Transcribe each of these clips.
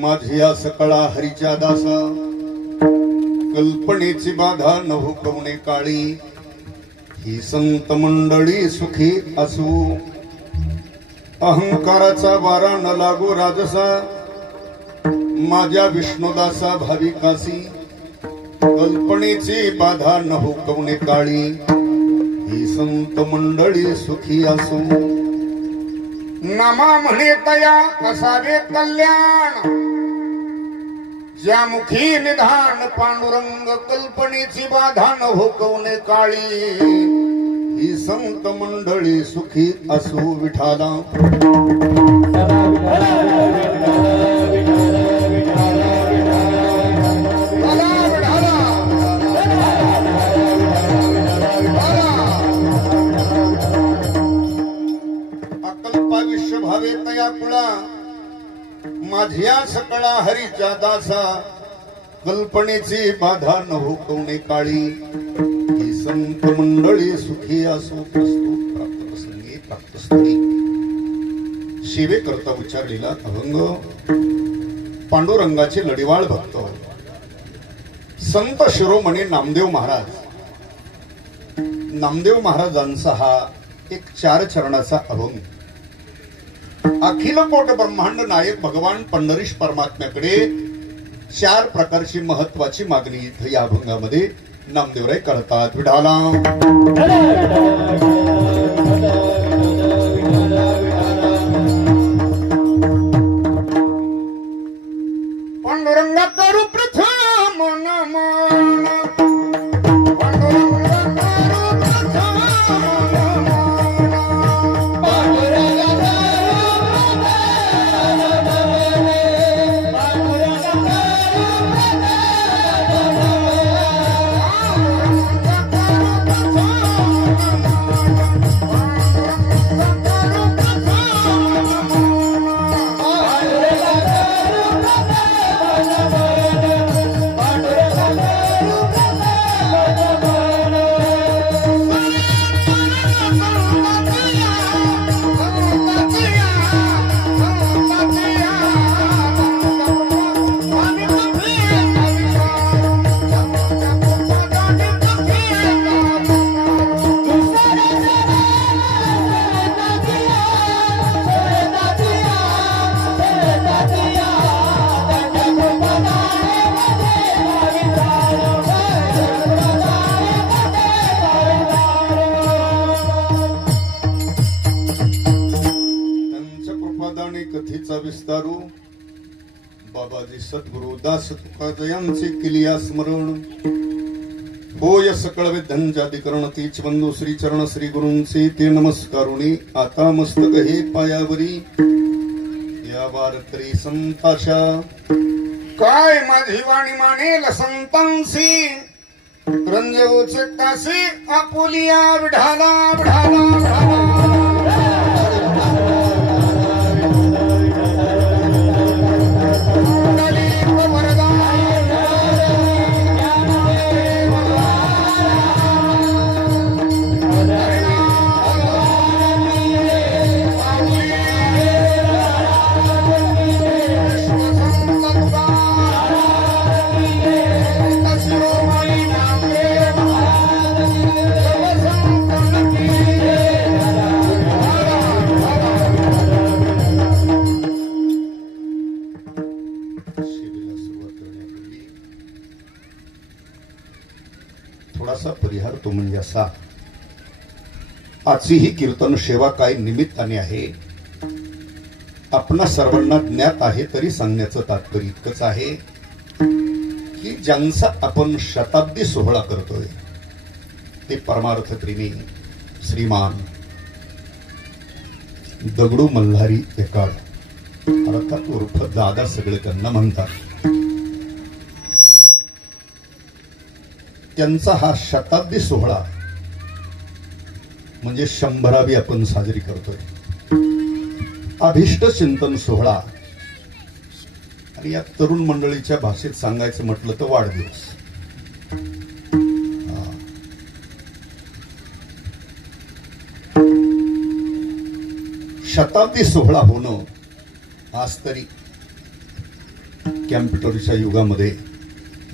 माझ्या सकळा हरीच्या दासा कल्पनेची बाधा न हुकवणे काळी ही संत मंडळी सुखी असू अहंकाराचा वारा न लागो राजसा माझ्या विष्णुदासा भाविकासी कल्पनेची बाधा न हुकवणे काळी ही संत मंडळी सुखी असू नामा म्हणे तया असावे कल्याण ज्या मुखी निधान पांडुरंग कल्पनेची बाधा न हुकवणे काळी ही संत मंडळी सुखी असू विठाला अकल्पाविष्य भावे तया कुळा माझ्या सकळा हरीच्या दासा कल्पनेची बाधा न हुकवणे काळी ही संत मंडळी सुखी असो प्रस्तुत प्राप्त प्रसंगी प्राप्तस्थळी शिवे करता उच्चारलेला अभंग पांडुरंगाचे लढीवाळ भक्त संत शिरोमणी नामदेव महाराजांचा हा एक 4 चरणाचा अभंग अखिल कोट ब्रह्मांड नायक भगवान पंढरीश परमात्म्याकडे 4 प्रकारची महत्वाची मागणी इथे या अभंगामध्ये नामदेवराय करतात विठाला पांडुरंगा करू प्रथम नमन विस्तारू बाबाजी सद्गुरु दास तुकाराम यांचे केलिया स्मरण होय सकळ विद्यांजाधिकरण तीच बंधू श्री चरण श्री गुरूंचे ते नमस्कारुणी आता मस्तक हे पायावरी या वारकरी संताशा काय माझी वाणी मानेल संतांसी रंजव चेतासी आपुलिया विढाला विढाला विढाला थोडासा परिहार तो म्हणजे असा, आजची ही कीर्तन सेवा काय निमित्ताने आहे आपणा सर्वांना ज्ञात आहे, तरी सांगण्याचं तात्पर्य इतकंच आहे की ज्यांचा आपण शताब्दी सोहळा करतोय ते परमार्थ प्रेमी श्रीमान दगडू मल्हारी एकाड अर्थात उर्फ दादा सगळे त्यांना म्हणतात. त्यांचा हा शताब्दी सोहळा म्हणजे 100वी आपण साजरी करतोय. अभिष्ट चिंतन सोहळा आणि या तरुण मंडळीच्या भाषेत सांगायचं म्हटलं तर वाढदिवस. शताब्दी सोहळा होणं आज तरी कॅम्प्युटरच्या युगामध्ये,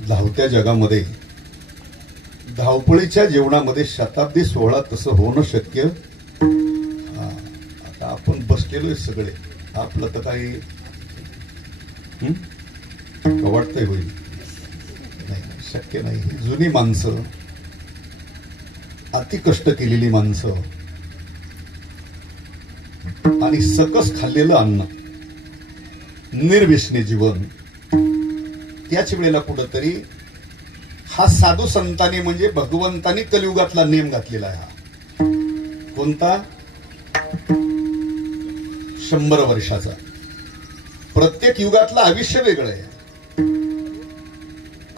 धावत्या जगामध्ये, धावपळीच्या जीवनामध्ये शताब्दी सोहळा तसं होणं शक्य. आता आपण बसलेलोय सगळे, आपलं तर काही वाटतंय होईल नाही, शक्य नाही. जुनी माणसं, अति कष्ट केलेली माणसं आणि सकस खाल्लेलं अन्न, निर्व्यसनी जीवन, त्याच वेळेला कुठंतरी हा साधू संतांनी म्हणजे भगवंतांनी कलियुगातला नेम घातलेला आहे. हा कोणता? 100 वर्षाचा. प्रत्येक युगातलं आयुष्य वेगळं आहे.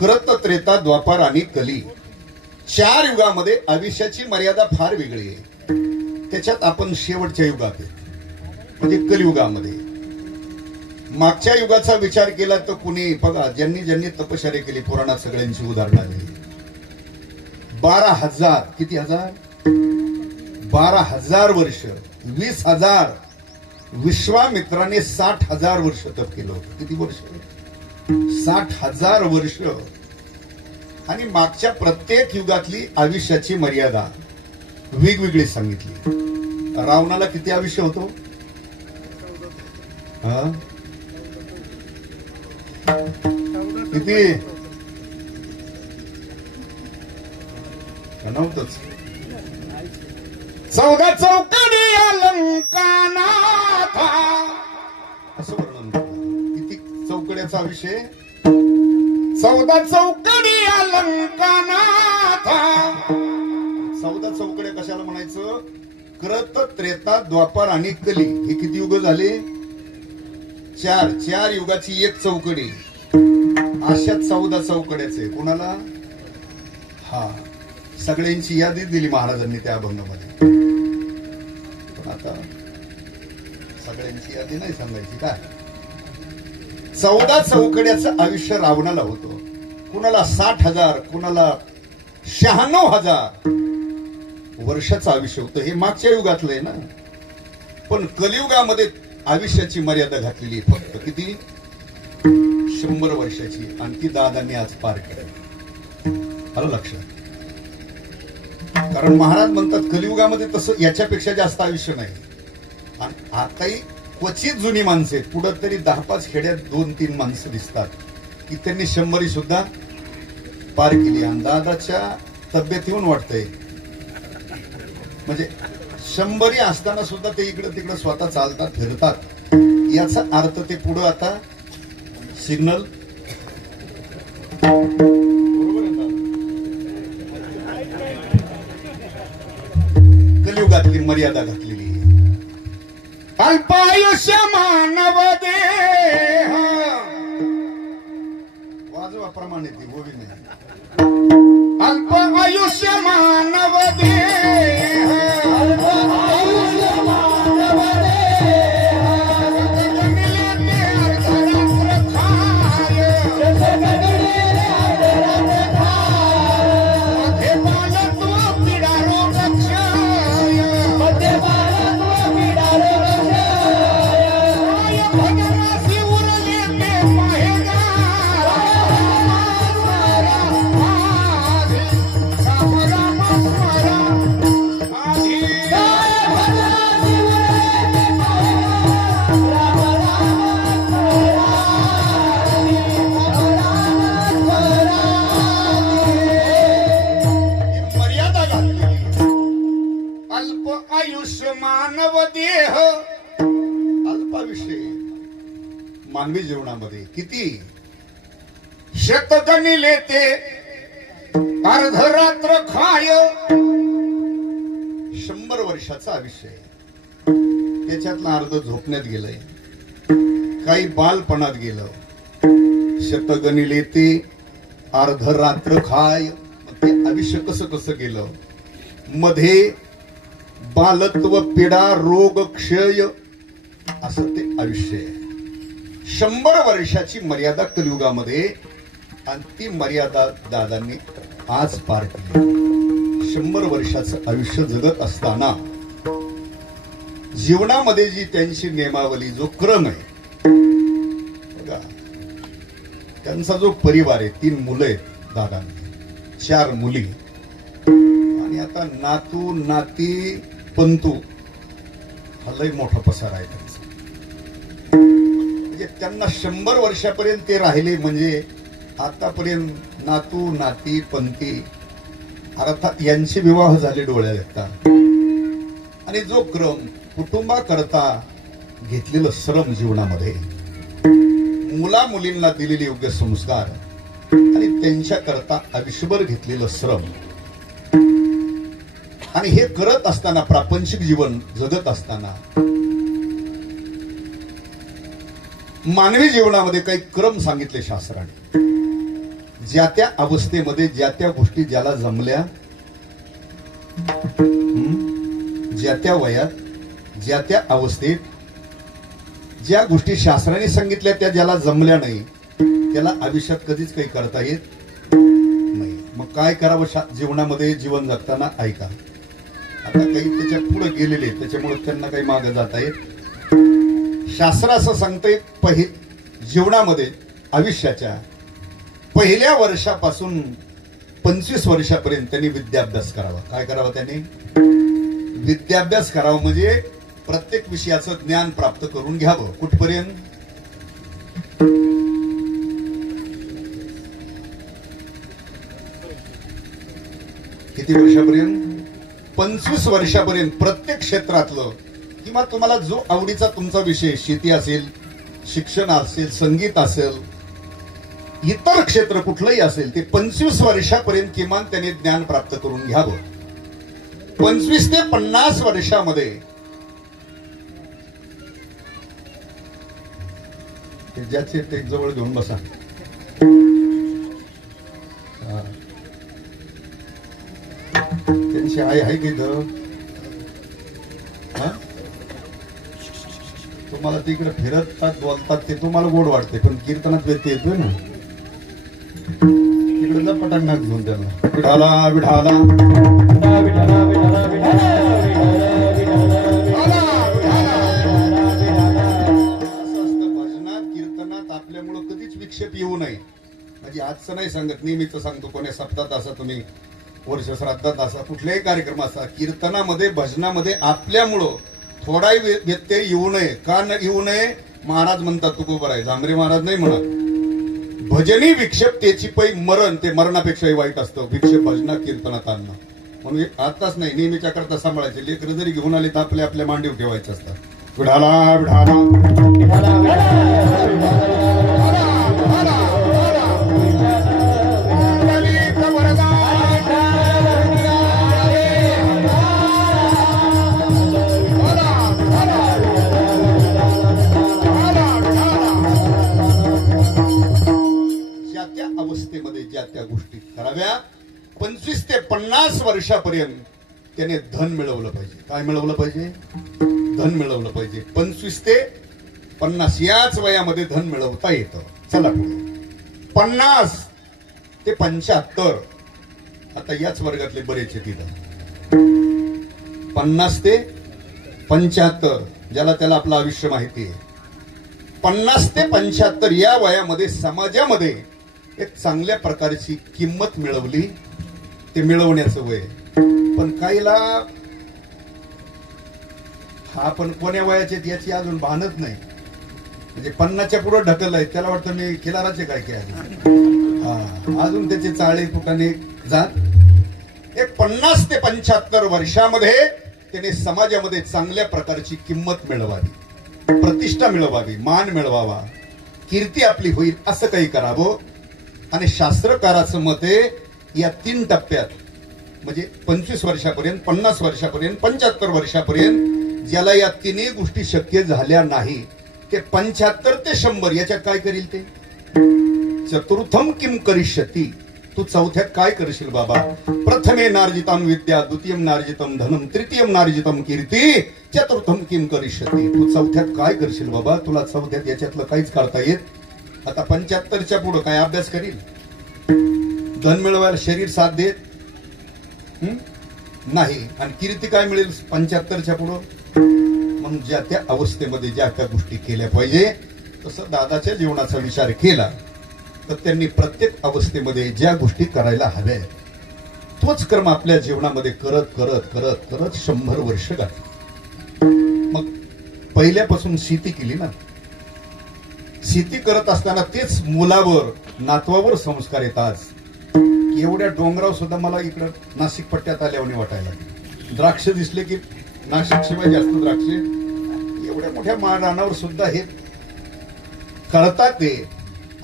कृत, त्रेता, द्वापार आणि कली 4 युगामध्ये आयुष्याची मर्यादा फार वेगळी आहे. त्याच्यात आपण शेवटच्या युगात आहे म्हणजे कलियुगामध्ये. मागच्या युगाचा विचार केला तर कुणी बघा, ज्यांनी ज्यांनी तपश्चर्या केली पुराणात सगळ्यांची उदाहरणं आली. 12,000 किती हजार? 12,000 वर्ष, 20,000. विश्वामित्राने 60,000 वर्ष तप केलं होतं. किती वर्ष? 60,000 वर्ष. आणि मागच्या प्रत्येक युगातली आयुष्याची मर्यादा वेगवेगळी सांगितली. रावणाला किती आयुष्य होतो? किती? नव्हतंच. 14 चौकडी अलंकानाथ असं वर्णन केलं. किती चौकड्याचा विषय? 14 चौकडी अलंकानाथ. 14 चौकड्या कशाला म्हणायचं? कृत, त्रेता, द्वापार आणि कली हे किती युग झाले? 4 युगाची एक चौकडी. अशा 14 चौकड्याचे कोणाला? हा, सगळ्यांची यादी दिली महाराजांनी त्या अभंगामध्ये. पण आता सगळ्यांची यादी नाही सांगायची काय. 14 चौकड्याचं आयुष्य रावणाला होतं. कुणाला 60,000, कुणाला 96,000 वर्षाचं आयुष्य होतं. हे मागच्या युगातलं आहे ना. पण कलियुगामध्ये आयुष्याची मर्यादा घातलेली फक्त किती? 100 वर्षाची. आणखी दादांनी आज पार केलं. आलं लक्षात? कारण महाराज म्हणतात कलियुगामध्ये तसं याच्यापेक्षा जास्त आयुष्य नाही. आणि आताही क्वचित जुनी माणसं आहेत. पुढं तरी 10-5 खेड्यात 2-3 माणसं दिसतात की त्यांनी 100 सुद्धा पार केली. आणि दादाच्या तब्येत येऊन वाटतंय म्हणजे 100 असताना सुद्धा ते इकडं तिकडं स्वतः चालतात, फिरतात. याचा अर्थ ते पुढं आता सिग्नल कलियुगातली मर्यादा घातलेली अल्पायुष्य मानव देह वाजवाप्रमाणे ती गोवी नाही अल्प आयुष्य मानव देह मानवी जीवनामध्ये किती शतगणिले ते अर्धरात्र खाय 100 वर्षाचं आयुष्य आहे त्याच्यातलं अर्ध झोपण्यात गेलंय काही बालपणात गेलं शतगणिले ते अर्धरात्र खाय ते आयुष्य कसं कसं गेलं मध्ये बालत्व पीडा रोग क्षय असं ते आयुष्य आहे 100 वर्षाची मर्यादा कलियुगामध्ये आणि ती मर्यादा दादांनी आज पार केली 100 वर्षाचं आयुष्य जगत असताना जीवनामध्ये जी त्यांची नियमावली जो क्रम आहे बघा त्यांचा जो परिवार आहे 3 मुलं आहेत दादांनी 4 मुली आणि आता नातू नाती पंतू हा लय मोठा पसार आहे त्यांचा त्यांना 100 वर्षापर्यंत ते राहिले म्हणजे आतापर्यंत नातू नाती पंती अर्थात यांचे विवाह झाले डोळ्या देखतात आणि जो क्रम कुटुंबाकरता घेतलेलं श्रम जीवनामध्ये मुला मुलींना दिलेले योग्य संस्कार आणि त्यांच्याकरता आयुष्यभर घेतलेलं श्रम आणि हे करत असताना प्रापंचिक जीवन जगत असताना मानवी जीवनामध्ये काही क्रम सांगितले शास्त्राने ज्या त्या अवस्थेमध्ये ज्या त्या गोष्टी ज्याला जमल्या ज्या त्या वयात ज्या त्या अवस्थेत ज्या गोष्टी शास्त्राने सांगितल्या त्या ज्याला जमल्या नाही त्याला आयुष्यात कधीच काही करता येत नाही मग काय करावं जीवनामध्ये जीवन जगताना ऐका आता काही त्याच्या पुढे गेलेले त्याच्यामुळे त्यांना काही मागे जाता येत शास्त्र असं सांगतंय जीवनामध्ये आयुष्याच्या पहिल्या वर्षापासून 25 वर्षापर्यंत त्यांनी विद्याभ्यास करावा काय करावं त्यांनी विद्याभ्यास करावा म्हणजे प्रत्येक विषयाचं ज्ञान प्राप्त करून घ्यावं कुठपर्यंत किती वर्षापर्यंत 25 वर्षापर्यंत प्रत्येक क्षेत्रातलं किंवा तुम्हाला जो आवडीचा तुमचा विषय शेती असेल शिक्षण असेल संगीत असेल इतर क्षेत्र कुठलंही असेल ते 25 वर्षापर्यंत किमान त्याने ज्ञान प्राप्त करून घ्यावं 25 ते 50 वर्षामध्ये ज्याचे ते जवळ घेऊन बसा त्यांची आई आहे की तुम्हाला तिकडे फिरतात बोलतात ते तुम्हाला गोड वाटते पण कीर्तनात व्यत्यय येतोय ना तिकडे जा पटांगणात घेऊन त्याला विठाला विठाला असं असतं भजनात कीर्तनात आपल्यामुळं कधीच विक्षेप येऊ नये म्हणजे आजचं नाही सांगत नेहमीच सांगतो कोण्या सप्ताहात असा तुम्ही वर्ष श्राद्धात असा कुठल्याही कार्यक्रम असा कीर्तनामध्ये भजनामध्ये आपल्यामुळं थोडाही व्यत्यय येऊ नये का येऊ नये महाराज म्हणतात तुकोबर आहे झांबरे महाराज नाही म्हणत भजनी विक्षेपतेची पै मरण ते मरणापेक्षाही वाईट असतं विक्षेप भजनात कीर्तनात आणणं म्हणून आताच नाही नेहमीच्या करता सांभाळायचे लेकरं जरी घेऊन आले तर आपल्या मांडीवर ठेवायचे असतात विढाला विढाला ज्या त्या अवस्थेमध्ये ज्या त्या गोष्टी कराव्या. 25 ते 50 वर्षापर्यंत त्याने धन मिळवलं पाहिजे. काय मिळवलं पाहिजे? धन मिळवलं पाहिजे. 25 ते 50 याच वयामध्ये धन मिळवता येतं. चला पुढे. 50 ते 75 आता याच वर्गातले बरेच आहेत इथं. 50 ते 75 ज्याला त्याला आपलं आयुष्य माहिती आहे. 50 ते 75 या वयामध्ये समाजामध्ये एक चांगल्या प्रकारची किंमत मिळवली. ते मिळवण्याचं वय. पण काहीला हा पण कोण्या वयाचे याची अजून भानच नाही. म्हणजे 50च्या पुढे ढकललाय त्याला वाटतं मी खिलाराचे काय हा अजून त्याचे चाळे फुटाने जात. एक 50 ते 75 वर्षामध्ये त्याने समाजामध्ये चांगल्या प्रकारची किंमत मिळवावी, प्रतिष्ठा मिळवावी, मान मिळवावा, कीर्ती आपली होईल असं काही करावं. आणि शास्त्रकाराचं मत आहे या 3 टप्प्यात म्हणजे 25 वर्षापर्यंत, 50 वर्षापर्यंत, 75 वर्षापर्यंत ज्याला या 3 गोष्टी शक्य झाल्या नाही ते 75 ते 100 याच्यात काय करील ते? चतुर्थम किम करिष्यति. तू चौथ्यात काय करशील बाबा? प्रथमे नार्जितम विद्या, द्वितीयम नार्जितम धनम, तृतीयम नार्जितम कीर्ती, चतुर्थम किम करिष्यति. तू चौथ्यात काय करशील बाबा? तुला चौथ्यात याच्यातलं काहीच करता येत. आता 75च्या पुढे काय अभ्यास करील? धन मिळवायला शरीर साथ देत नाही. आणि कीर्ती काय मिळेल 75च्या पुढं? म्हणून ज्या त्या अवस्थेमध्ये ज्या त्या गोष्टी केल्या पाहिजे. तसं दादाच्या जीवनाचा विचार केला तर त्यांनी प्रत्येक अवस्थेमध्ये ज्या गोष्टी करायला हव्या तोच कर्म आपल्या जीवनामध्ये करत करत करत करत 100 वर्ष घातली. मग पहिल्यापासून शेती केली ना. शेती करत असताना तेच मुलावर, नातवावर संस्कार येतात. एवढ्या डोंगरावर सुद्धा मला इकडं नाशिक पट्ट्यात आल्यावर वाटायला द्राक्ष दिसले की नाशिक शिवाय जास्त द्राक्ष. एवढ्या मोठ्या रानावर सुद्धा हे करतात. ते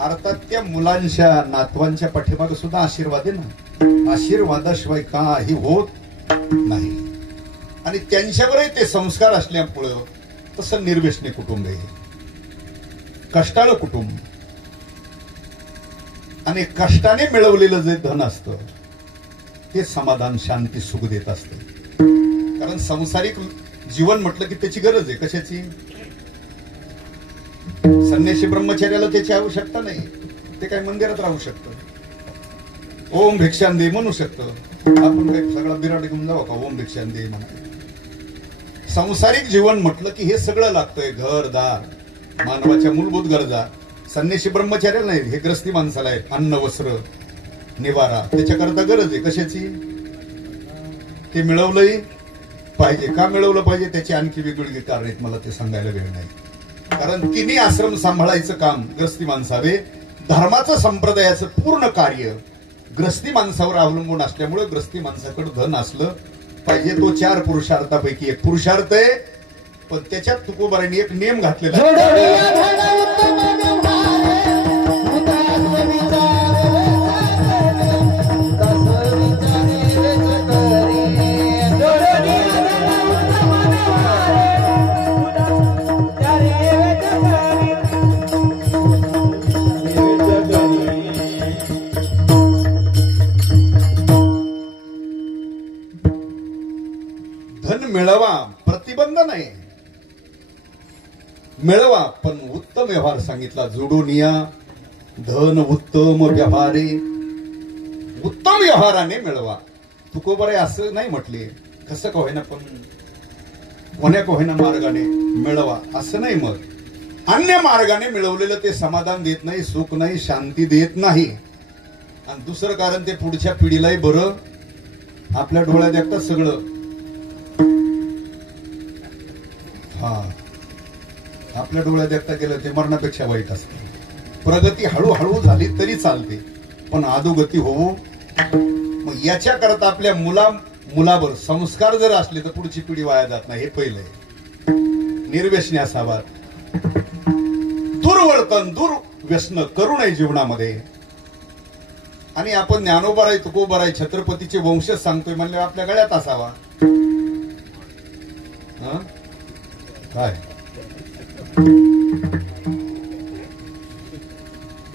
अर्थात त्या मुलांच्या, नातवांच्या पाठीमागे सुद्धा आशीर्वाद आहे ना. आशीर्वादाशिवाय काही होत नाही. आणि त्यांच्यावरही ते संस्कार असल्यामुळं तसं निर्व्यसनी कुटुंब आहे, कष्टाळू कुटुंब. आणि कष्टाने मिळवलेलं जे धन असतं ते समाधान, शांती, सुख देत असतं. कारण संसारिक जीवन म्हटलं की त्याची गरज आहे. कशाची? संन्यासी ब्रह्मचार्याला त्याची आवश्यकता नाही. ते काय मंदिरात राहू शकतं, ओम भिक्षांदे म्हणू शकतं. आपण काही सगळा बिराड घेऊन जाऊ का ओम भिक्षांदे म्हणतो? संसारिक जीवन म्हटलं की हे सगळं लागतंय. घर दार, मानवाच्या मूलभूत गरजा. संन्यासी ब्रह्मचार्याला नाही, हे ग्रस्ती माणसाला आहे. अन्न, वस्त्र, निवारा त्याच्याकरता गरज आहे. कशाची? ते मिळवलंही पाहिजे. का मिळवलं पाहिजे त्याची आणखी वेगवेगळी कारण आहेत, मला ते सांगायला वेळ नाही. कारण तिन्ही आश्रम सांभाळायचं काम ग्रस्ती माणसावे. धर्माचं, संप्रदायाचं पूर्ण कार्य ग्रस्ती माणसावर अवलंबून असल्यामुळे ग्रस्ती माणसाकडे धन असलं पाहिजे. तो 4 पुरुषार्थापैकी एक पुरुषार्थ आहे. पण त्याच्यात तुकोबारांनी एक नियम घातलेला आहे. धन मिळवा, प्रतिबंध नाही, मिळवा. पण उत्तम व्यवहार सांगितला. जोडून या धन उत्तम व्यवहारे. उत्तम व्यवहाराने मिळवा. तुकोबारे असं नाही म्हटले, कसं का होईना पण कोण्या का होईना मार्गाने मिळवा असं नाही. मग अन्य मार्गाने मिळवलेलं ते समाधान देत नाही, सुख नाही, शांती देत नाही. आणि दुसरं कारण ते पुढच्या पिढीलाही बरं. आपल्या डोळ्यात एकदा सगळं आपल्या डोळ्यात देखता गेलं ते मरणापेक्षा वाईट असते. प्रगती हळूहळू झाली तरी चालते, पण अधोगती होऊ. मग याच्या करता आपल्या मुलावर संस्कार जर असले तर पुढची पिढी वाया जात नाही. हे पहिलं आहे. निर्व्यसनी असावा, दुर्वर्तन दुर्व्यसन करू नये जीवनामध्ये. आणि आपण ज्ञानोबाराय तुकोबाराय छत्रपतीचे वंशच सांगतोय म्हणले आपल्या गळ्यात असावा. काय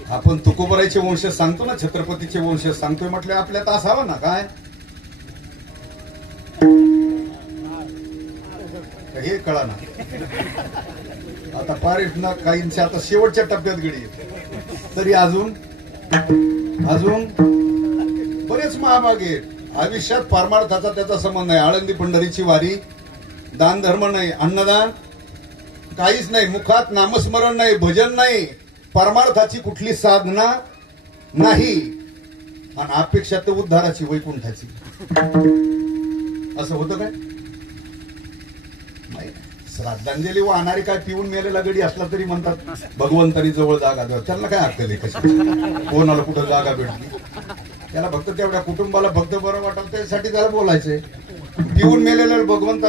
आपण तुकोबारायचे वंशज सांगतो ना, छत्रपतीचे वंशज सांगतोय म्हटले आपल्यात असावा ना. काय हे कळा ना. आता पारिश ना काहींच्या आता शेवटच्या टप्प्यात गडी तरी अजून बरेच महाभाग आहेत. आयुष्यात परमार्थाचा त्याचा संबंध नाही. आळंदी पंढरीची वारी, दान धर्म नाही, अन्नदान काहीच नाही, मुखात नामस्मरण नाही, भजन नाही, परमार्थाची कुठली साधना नाही, आणि अपेक्षा तर उद्धाराची वैकुंठाची. असं होतं काय? नाही. श्राद्धांजली वाहणारी काय पिऊन मेलेला गडी असला तरी म्हणतात भगवंतानी जवळ जागा द्या. त्यांना काय अक्कल आहे कशी? कोणाला कुठं जागा भेटली? त्याला फक्त तेवढ्या कुटुंबाला फक्त बरं वाटलं त्यासाठी त्याला बोलायचंय. पिऊन मेलेल्या भगवंता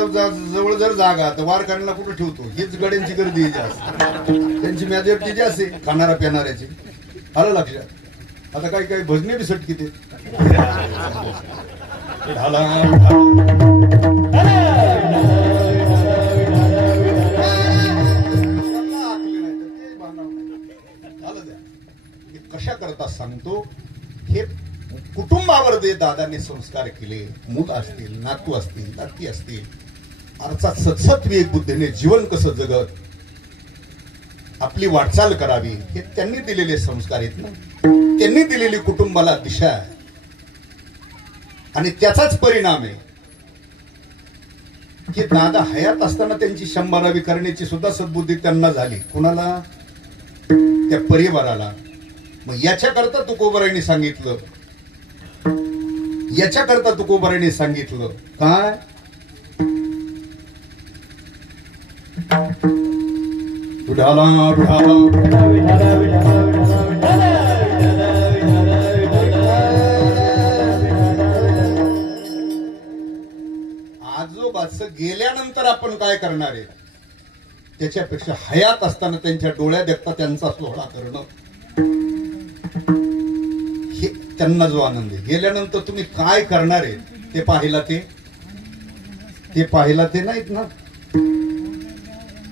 जवळ जर जागा तर वारकऱ्यांना कुठं ठेवतो? हीच गड्यांची गर्दी जास्त, त्यांची मॅजॉरिटी जास्त आहे खाणारा पिणाऱ्याची. आलं लक्षात? आता काही काही भजने बी सटकी ते कशा करता सांगतो. हे कुटुंबावर जे दादांनी संस्कार केले, मूल असतील, नातू असतील, नाती असतील, अर्थात सत्सत्वी बुद्धीने जीवन कसं जगत आपली वाटचाल करावी, हे त्यांनी दिलेले संस्कार आहेत ना. त्यांनी दिलेली कुटुंबाला दिशा आहे आणि त्याचाच परिणाम आहे की दादा हयात असताना त्यांची 100वी करण्याची सुद्धा सद्बुद्धी त्यांना झाली. कुणाला? त्या परिवाराला. मग याच्याकरता तुकोबारायांनी सांगितलं, याच्याकरता तुकोबारायांनी सांगितलं काय? विठाला आजोबाचं गेल्यानंतर आपण काय करणार आहे त्याच्यापेक्षा हयात असताना त्यांच्या डोळ्यात देखता त्यांचा सोहळा करणं हे त्यांना जो आनंद आहे. गेल्यानंतर तुम्ही काय करणार आहे ते पाहिला ते नाहीत ना.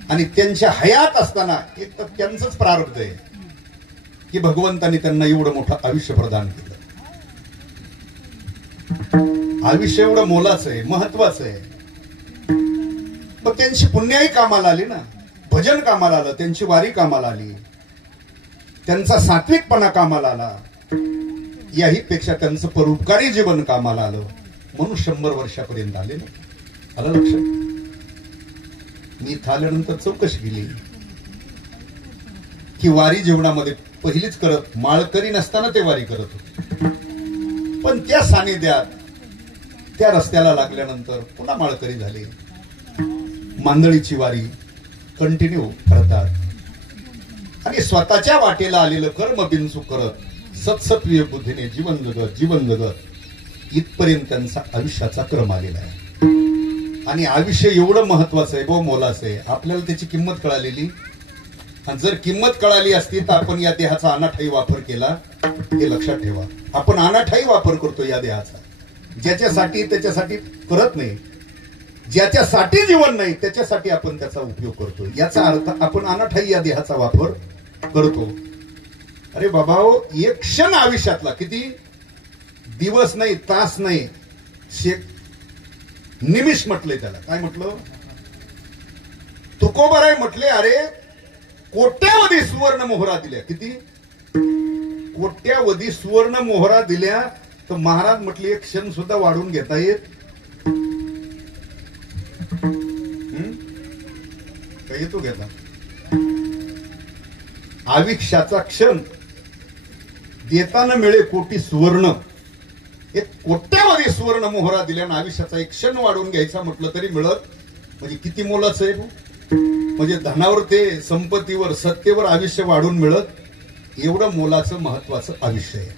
आणि त्यांच्या हयात असताना एक तर त्यांचंच प्रारब्ध आहे की भगवंतांनी त्यांना एवढं मोठं आयुष्य प्रदान केलं. आयुष्य एवढं मोलाचं आहे, महत्वाचं आहे. पण त्यांची पुण्याही कामाला आली ना, भजन कामाला आलं, त्यांची वारी कामाला आली, त्यांचा सात्विकपणा कामाला आला, याही पेक्षा त्यांचं परोपकारी जीवन कामाला आलं. म्हणून 100 वर्षापर्यंत आले ना. आलं लक्षात? मी इथं आल्यानंतर चौकशी केली की वारी जीवनामध्ये पहिलीच करत माळकरी नसताना ते वारी करत होते. पण त्या सानिध्यात त्या रस्त्याला लागल्यानंतर पुन्हा माळकरी झाले. मांदळीची वारी कंटिन्यू करतात आणि स्वतःच्या वाटेला आलेलं कर्म बिनसू करत सत्सत्वीय बुद्धीने जीवन जगत इथपर्यंत त्यांचा आयुष्याचा क्रम आलेला आहे. आणि आयुष्य एवढं महत्वाचं आहे, बहु मोलाचं आहे. आपल्याला त्याची किंमत कळालेली, आणि जर किंमत कळाली असती तर आपण या देहाचा अनाठाई वापर केला. हे लक्षात ठेवा. आपण अनाठाई वापर करतो या देहाचा. ज्याच्यासाठी त्याच्यासाठी करत नाही, ज्याच्यासाठी जीवन नाही त्याच्यासाठी आपण त्याचा उपयोग करतो. याचा अर्थ आपण अनाठाई या देहाचा वापर करतो. अरे बाबा, एक क्षण आयुष्यातला, किती दिवस नाही, तास नाही, निमिष म्हटलंय त्याला. काय म्हटलं? तुकोबाराय म्हटले, अरे कोट्यावधी सुवर्ण मोहरा दिल्या. किती? कोट्यावधी सुवर्ण मोहरा दिल्या. तर महाराज म्हटले एक क्षण सुद्धा वाढून घेता येत काय? येतो घेता. आयुष्याचा क्षण देताना मिळे कोटी सुवर्ण. एक कोट्यावधी सुवर्ण मोहरा दिल्यानं आयुष्याचा एक क्षण वाढवून घ्यायचा म्हटलं तरी मिळत. म्हणजे किती मोलाचं आहे. म्हणजे धनावर ते संपत्तीवर सत्तेवर आयुष्य वाढून मिळत एवढं मोलाचं महत्वाचं आयुष्य आहे.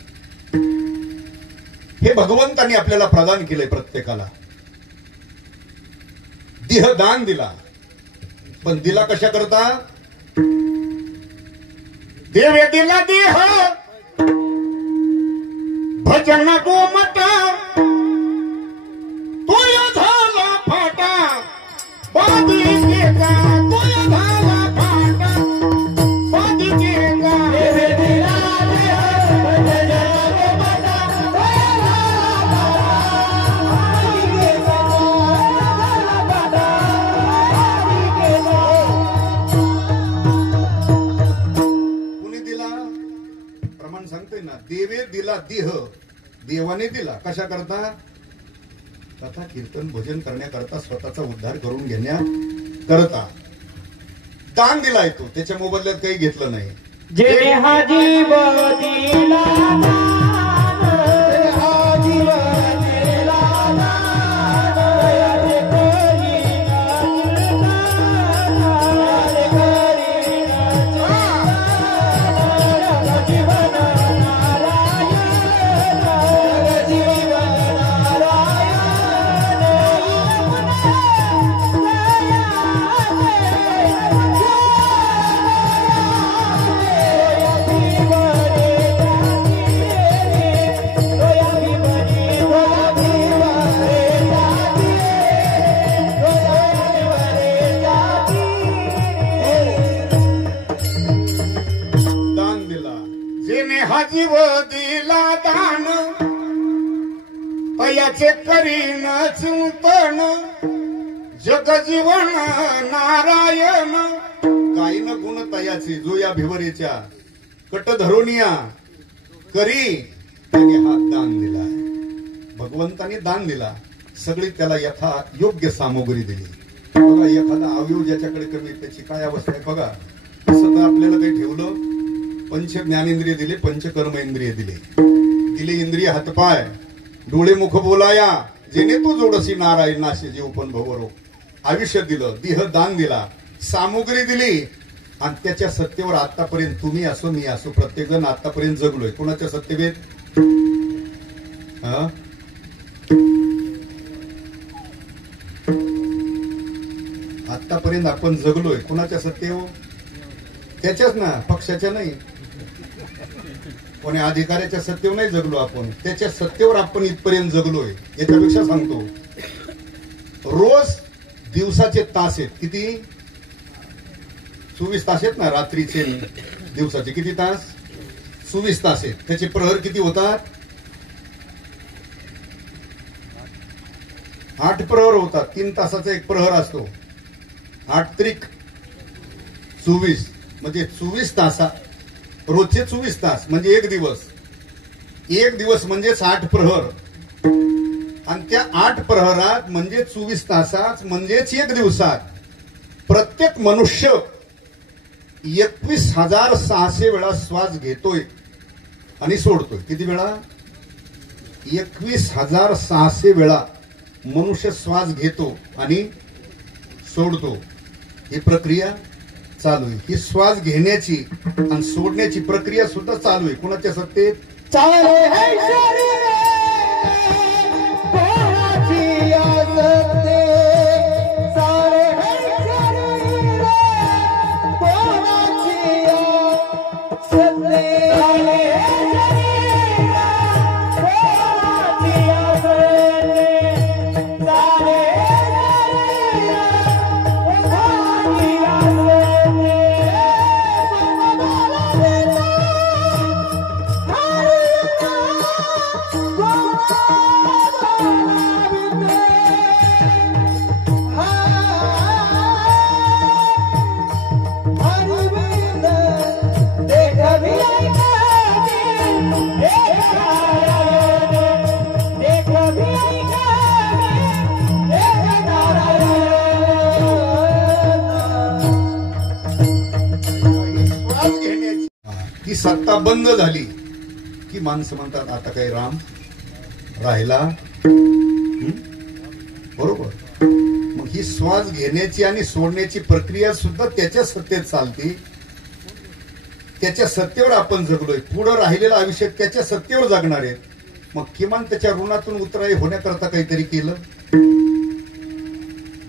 हे भगवंतांनी आपल्याला प्रदान केलंय. प्रत्येकाला देहदान दिला. पण दिला कशा करता? देवे दिला देह भजन गोमट तोय झाला फाटा बादी केगा तोय झाला फाटा बादी केगा देवे दिला देह भजन गोमट तोय झाला बादी केगा फाटा बादी केगा. कुणी दिला? प्रमाण सांगतोय ना, देवे दिला देह, देवाने दिला कशा करता? कथा कीर्तन भजन करण्याकरता, स्वतःचा उद्धार करून घेण्याकरता. दान दिलाय तो, त्याच्या मोबदल्यात काही घेतलं नाही. जे हा जीव दिला दान, हा जीव दिला दान, दयाचे करीना चिंतन, दयाचे करीना चिंतन, जीवन नारायण, जीवन नारायण, दान दिला. जेने हा जीव दिला दान तयाचे करीन चिंतन जग जीवन नारायण. काही न गुण तयाचे जो या भिवरीच्या कट धरोनिया करी, त्याने हा दान दिला. भगवंताने दान दिला, सगळी त्याला यथा योग्य सामग्री दिली. बघा, एखादा अवयव ज्याच्याकडे कमी, त्याची काय अवस्था आहे बघा. तसं तर आपल्याला काही ठेवलं, पंच ज्ञानेंद्रिय दिले, पंच कर्मेंद्रिय दिले, दिले इंद्रिय हातपाय, डोळे मुख बोलाया, जेणे तू जोडसी नारायण नाशे जीव पण भवरो. आयुष्य दिलं, देह दान दिला, सामुग्री दिली, आणि त्याच्या सत्तेवर आतापर्यंत तुम्ही असो मी असो प्रत्येक जण आतापर्यंत जगलोय. कोणाच्या सत्तेवेत? आतापर्यंत आपण जगलोय कोणाच्या सत्तेवर? त्याच्याच ना, पक्षाच्या नाही, कोणी अधिकाऱ्याच्या सत्तेवर नाही जगलो आपण, त्याच्या सत्तेवर आपण इथपर्यंत जगलोय. याच्यापेक्षा सांगतो, रोज दिवसाचे तास आहेत किती? 24 तास आहेत ना, रात्रीचे दिवसाचे किती तास? 24 तास आहेत. त्याचे प्रहर किती होतात? 8 प्रहर होतात. 3 तासाचा एक प्रहर असतो. 8 त्रिक 24 म्हणजे 24 तासा, रोजचे 24 तास म्हणजे एक दिवस. एक दिवस म्हणजे 60 प्रहर, आणि त्या 8 प्रहरात म्हणजे 24 तासात म्हणजेच एक दिवसात प्रत्येक मनुष्य 21,600 वेळा श्वास घेतोय आणि सोडतोय. किती वेळा? 21,600 वेळा मनुष्य श्वास घेतो आणि सोडतो. ही प्रक्रिया चालू आहे. ही श्वास घेण्याची आणि सोडण्याची प्रक्रिया सुद्धा चालू आहे. कोणाच्या सत्तेत? चाले है शरीर कोणाची आसते, चाले है शरीर कोणाची आसते, चाले है शरीर कोणाची आसते, चाले है शरीर कोणाची आसते. श्वास घेण्याची ही सत्ता बंद झाली की माणसं म्हणतात आता काही राम राहिला. बरोबर. मग ही श्वास घेण्याची आणि सोडण्याची प्रक्रिया सुद्धा त्याच्या सत्तेत चालते. त्याच्या सत्तेवर आपण जगलोय. पुढे राहिलेलं आयुष्य त्याच्या सत्तेवर जगणार आहेत. मग किमान त्याच्या ऋणातून उतराई होण्याकरता काहीतरी केलं.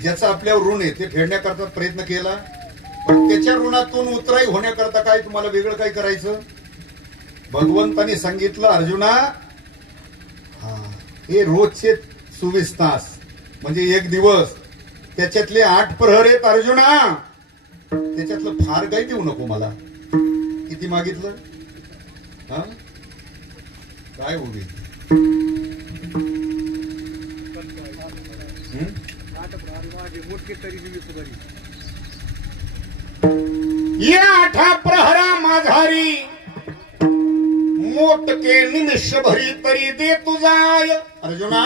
ज्याचा आपल्यावर ऋण आहे ते फेडण्याकरता प्रयत्न केला, पण त्याच्या ऋणातून उतराई होण्याकरता काय तुम्हाला वेगळं काय करायचं? भगवंतानी सांगितलं अर्जुना, हे रोजचे 24 तास म्हणजे एक दिवस, त्याच्यातले 8 प्रहर आहेत अर्जुना, त्याच्यातलं फार काही देऊ नको मला. किती मागितलं? काय उभी या 8 प्रहरा माझारी मोटके निमिष भरी तरी दे तुझाय. अर्जुना,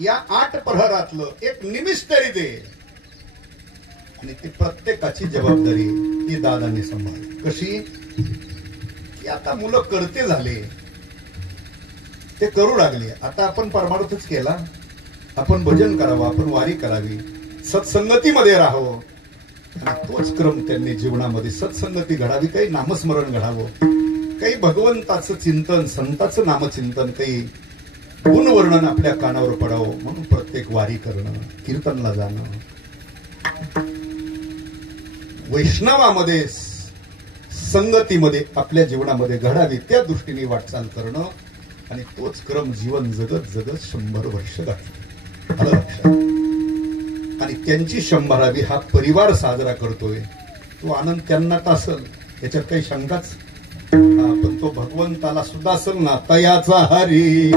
या 8 प्रहरातलं एक निमिष तरी दे. आणि ती प्रत्येकाची जबाबदारी ती दादाने सांभाळली. कशी? की आता मुलं करते झाले, ते करू लागले. आता आपण परमार्थच केला, आपण भजन करावं, आपण वारी करावी, सत्संगतीमध्ये राहावं. आणि तोच क्रम त्यांनी जीवनामध्ये सत्संगती घडावी, काही नामस्मरण घडावं, काही भगवंताचं चिंतन, संताचं नामचिंतन, काही गुणवर्णन आपल्या कानावर पडावं म्हणून प्रत्येक वारी करणं, कीर्तनला जाणं, वैष्णवामध्ये संगतीमध्ये आपल्या जीवनामध्ये घडावी त्या दृष्टीने वाटचाल करणं. आणि तोच क्रम जीवन जगत जगत 100 वर्ष गाठलं. आलं लक्षात? आणि त्यांची 100वी हा परिवार साजरा करतोय. तो आनंद त्यांना तर असेल, याच्यात काही शंकाच. पण तो भगवंताला सुद्धा असेल ना. तयाचा हरी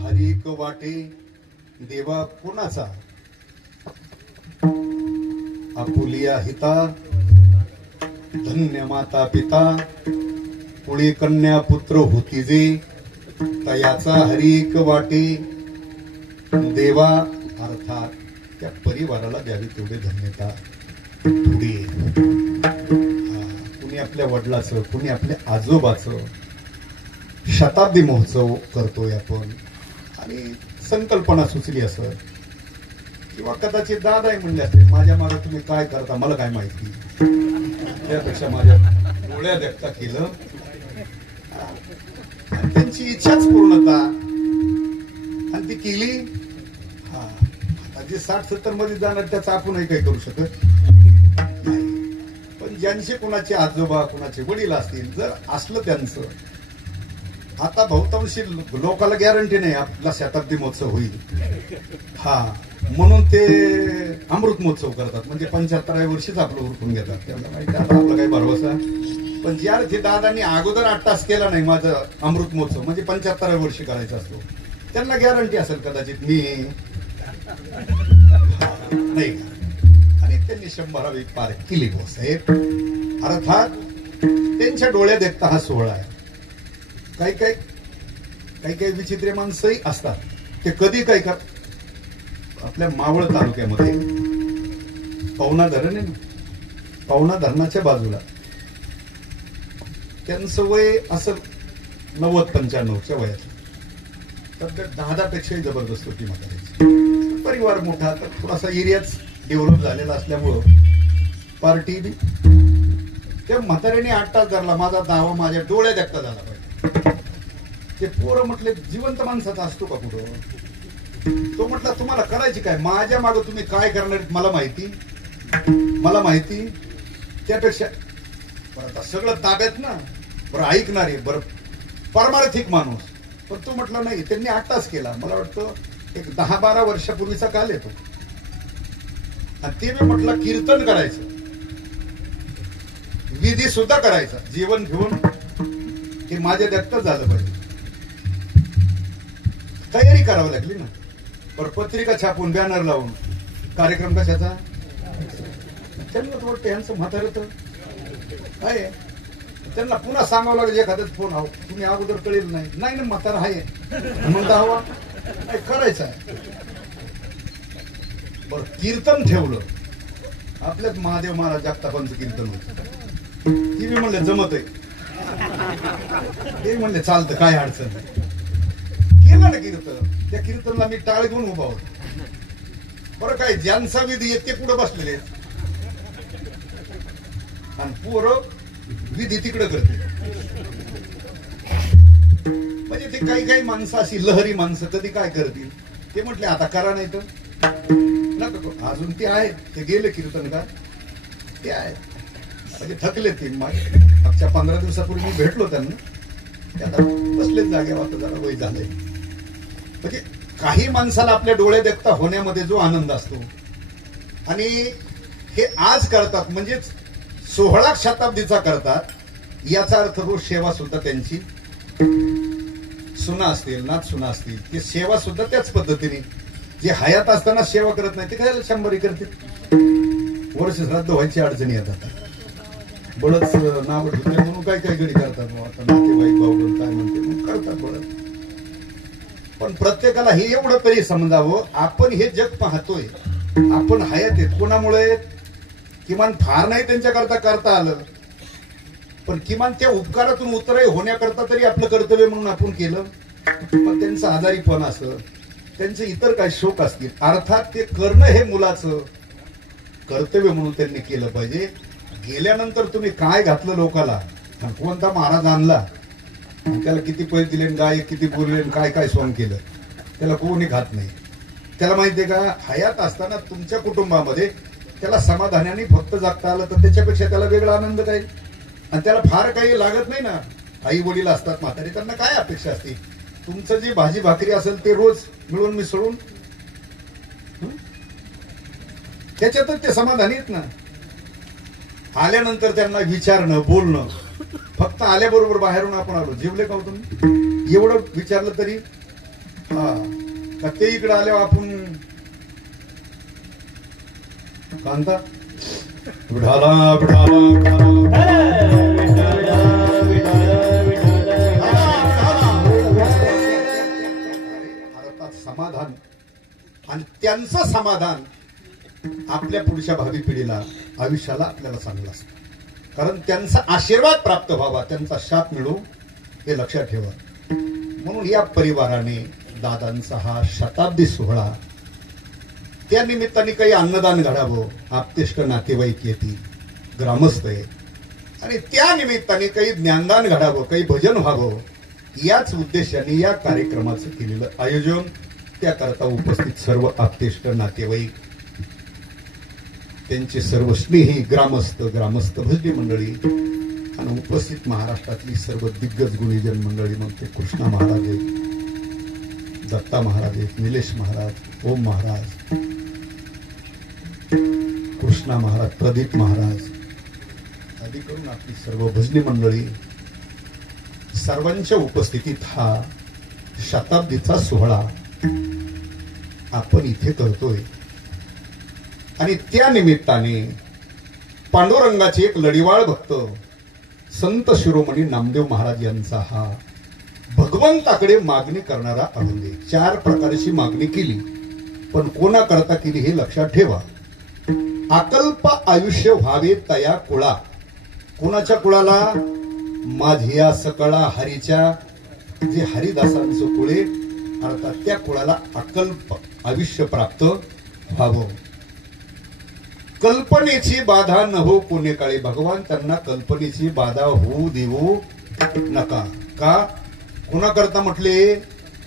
हरीक वाटे देवा कोणाचा, आपुलिया हिता धन्य माता पिता, कुळी कन्या पुत्र होती जे, तयाचा हरीक वाटे देवा. अर्थात त्या परिवाराला द्यावी तेवढे धन्यता थोडी. कुणी आपल्या वडिलाचं, कुणी आपल्या आजोबाचं शताब्दी महोत्सव करतोय आपण, आणि संकल्पना सुचली असं, किंवा कदाचित दादा म्हणले असते माझ्या मागे तुम्ही काय करता मला काय माहिती, त्यापेक्षा माझ्या डोळ्या देखता केलं. त्यांची इच्छाच पूर्णता आणि ती केली. आता जे 60-70 मध्ये जाणार त्याचं आपणही काही करू शकत नाही. पण ज्यांचे कुणाचे आजोबा, कुणाचे वडील असतील, जर असलं त्यांचं, आता बहुतांशी लोकांना गॅरंटी नाही आपला शताब्दी महोत्सव होईल. म्हणून ते अमृत महोत्सव करतात, म्हणजे 75व्या वर्षीच आपलं उरकून घेतात. त्यांना माहिती आता आपला काही भरवसा. पण ज्या ते दादांनी अगोदर 8 तास केला नाही माझं अमृत महोत्सव, म्हणजे 75व्या वर्षी करायचा असतो, त्यांना गॅरंटी असेल कदाचित मी नाही. आणि त्यांनी 100वी पार केली हो साहेब. अर्थात त्यांच्या डोळ्यात देखता हा सोहळा आहे. काही काही विचित्र माणसंही असतात, ते कधी काय कर. आपल्या मावळ तालुक्यामध्ये पवना धरण आहे ना, पवना धरणाच्या बाजूला त्यांचं वय असं 90-95च्या वयाचं. तब्येत 10-पेक्षाही जबरदस्त होती म्हाताऱ्याची. परिवार मोठा, तर थोडासा एरियाच डेव्हलप झालेला असल्यामुळं पार्टी बी त्या म्हाताऱ्याने 8 तास धरला. माझा दावा माझ्या डोळ्यात देखता झाला पाहिजे. ते पोरं म्हटले जिवंत माणसाचा असतो का कुठं? तो म्हटला तुम्हाला करायची काय, माझ्या मागं तुम्ही काय करणार मला माहिती. त्यापेक्षा बरं सगळं ताब्यात ना, बरं ऐकणारे, बरं पारमार्थिक माणूस. पण तो म्हटला नाही, त्यांनी 8 तास केला. मला वाटतं एक 10-12 वर्षापूर्वीचा काल येतो आणि ते मी म्हटलं कीर्तन करायचं, विधी सुद्धा करायचा, जीवन घेऊन हे माझ्या दत्तच झालं पाहिजे. तयारी करावी लागली ना. बरं, पत्रिका छापून बॅनर लावून कार्यक्रम कशाचा? त्यांना वाटतं यांचं म्हातारं तर आहे, त्यांना पुन्हा सांगावं लागेल एखाद्याच फोन आहो तुम्ही अगोदर कळेल नाही ना म्हातारा आहे म्हणता हवा नाही करायचं आहे. बरं, कीर्तन ठेवलं, आपल्याच महादेव महाराज जगतापांचं कीर्तन होतं. ती मी म्हणले जमत आहे, ते म्हणले चालतं काय अडचण नाही. केलं ना कीर्तन, त्या कीर्तनला मी टाळ घेऊन उभा होतो. बरं, काय ज्यांचा विधी येते कुठं बसलेले आणि पोरं विधी तिकडे करते. म्हणजे ते काही माणसं अशी लहरी माणसं कधी काय करतील, ते म्हटले आता करा नाही तर नका. अजून ते आहेत, ते गेले कीर्तन का ते आहेत, म्हणजे थकले ते. मागच्या 15 दिवसापूर्वी मी भेटलो त्यांना, ते आता बसलेच जागेवर, आता जरा वय झालंय. म्हणजे काही माणसाला आपल्या डोळे देखता होण्यामध्ये जो आनंद असतो आणि हे आज करतात म्हणजे 16 शताब्दीचा करतात, याचा अर्थ रोज सेवा सुद्धा त्यांची सुना असतील नाथ सुना असतील, ते सेवा सुद्धा त्याच पद्धतीने जे हयात असताना सेवा करत नाही ते काय 100 करतील. वर्ष श्राद्ध व्हायची अडचणी येतात, बळच नाव ठेवते म्हणून काय गडी करतात. आता नातेवाईक भाऊ काय म्हणते मग करतात बळच. पण प्रत्येकाला हे एवढं तरी समजावं, आपण हे जग पाहतोय, आपण हयात आहेत कोणामुळे? किमान फार नाही त्यांच्याकरता करता आलं, पण किमान त्या उपकारातून उतराई होण्याकरता तरी आपलं कर्तव्य म्हणून आपण केलं. पण त्यांचं आजारीपण असं, त्यांचे इतर काही शोक असतील, अर्थात ते करणं हे मुलाचं कर्तव्य म्हणून त्यांनी केलं पाहिजे. गेल्यानंतर तुम्ही काय घातलं लोकाला, कोणता महाराज आणला, त्याला किती पैसे दिले, गाय किती बोलले, काय काय सोंग केलं, त्याला कोणी खात नाही. त्याला माहितीये का, हयात असताना तुमच्या कुटुंबामध्ये त्याला समाधानाने फक्त जगता आलं तर त्याच्यापेक्षा त्याला वेगळा आनंद काही. आणि त्याला फार काही लागत नाही ना. आई वडील असतात म्हातारे, त्यांना काय अपेक्षा असते? तुमचं जी भाजी भाकरी असेल ते रोज मिळून मिसळून त्याच्यातच ते समाधानी आहेत ना. आल्यानंतर त्यांना विचारणं बोलणं, फक्त आल्याबरोबर बाहेरून आपण आलो जेवले का तुम्ही एवढं विचारलं तरी का ते इकडे आल्यावर आपण कांता विढाला समाधान. आणि त्यांचं समाधान आपल्या पुढच्या भावी पिढीला आयुष्याला आपल्याला चांगलं असतं, कारण त्यांचा आशीर्वाद प्राप्त व्हावा, त्यांचा शाप मिळू हे लक्षात ठेवा. म्हणून या परिवाराने दादांचा हा शताब्दी सोहळा, त्या निमित्ताने काही अन्नदान घडावं, आप्तेष्ट नातेवाईक येतील, ग्रामस्थ आहे, आणि त्या निमित्ताने काही ज्ञानदान घडावं, काही भजन व्हावं, याच उद्देशाने या कार्यक्रमाचं केलेलं आयोजन. त्याकरता उपस्थित सर्व आप्तेष्ट नातेवाईक, त्यांचे सर्व स्नेही ग्रामस्थ भजनी मंडळी आणि उपस्थित महाराष्ट्रातली सर्व दिग्गज गुणीजन मंडळी, मग ते कृष्णा महाराज आहेत, दत्ता महाराज आहेत, निलेश महाराज, ओम महाराज, कृष्णा महाराज, प्रदीप महाराज आदी करून आपली सर्व भजनी मंडळी, सर्वांच्या उपस्थितीत हा शताब्दीचा सोहळा आपण इथे करतोय. आणि त्या निमित्ताने पांडुरंगाचे एक लढीवाळ भक्त संत शिरोमणी नामदेव महाराज यांचा हा भगवंताकडे मागणी करणारा अभंग. 4 प्रकारची मागणी केली, पण कोणाकरता केली हे लक्षात ठेवा. अकल्प आयुष्य व्हावे तया कुळा. कोणाच्या कुळाला? माझिया सकळा हरीच्या, जे हरिदासांचं कुळे, अर्थात त्या कुळाला अकल्प आयुष्य प्राप्त व्हावं. कल्पनेची बाधा न हो कोणे काळी. भगवान त्यांना कल्पनेची बाधा होऊ देऊ नका. का? कोणाकरता म्हटले?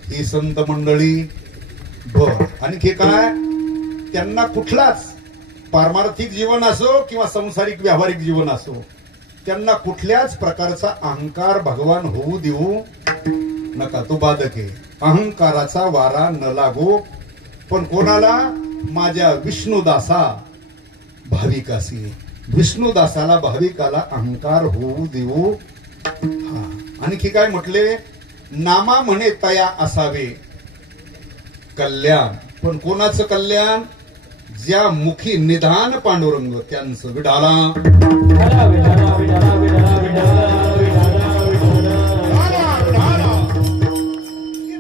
ही संत मंडळी. बर, आणखी काय? त्यांना कुठलाच पारमार्थिक जीवन असो किंवा संसारिक व्यावहारिक जीवन असो, त्यांना कुठल्याच प्रकारचा अहंकार भगवान होऊ देऊ नका, तो बाधक आहे. अहंकाराचा वारा न लागो, पण कोणाला? माझ्या विष्णुदासा भाविकासी. विष्णुदासाला भाविकाला अहंकार होऊ देऊ. हा, आणखी काय म्हटले? नामा म्हणे तया असावे कल्याण. पण कोणाचं कल्याण? ज्या मुखी निधान पांडुरंग त्यांचं. विडाला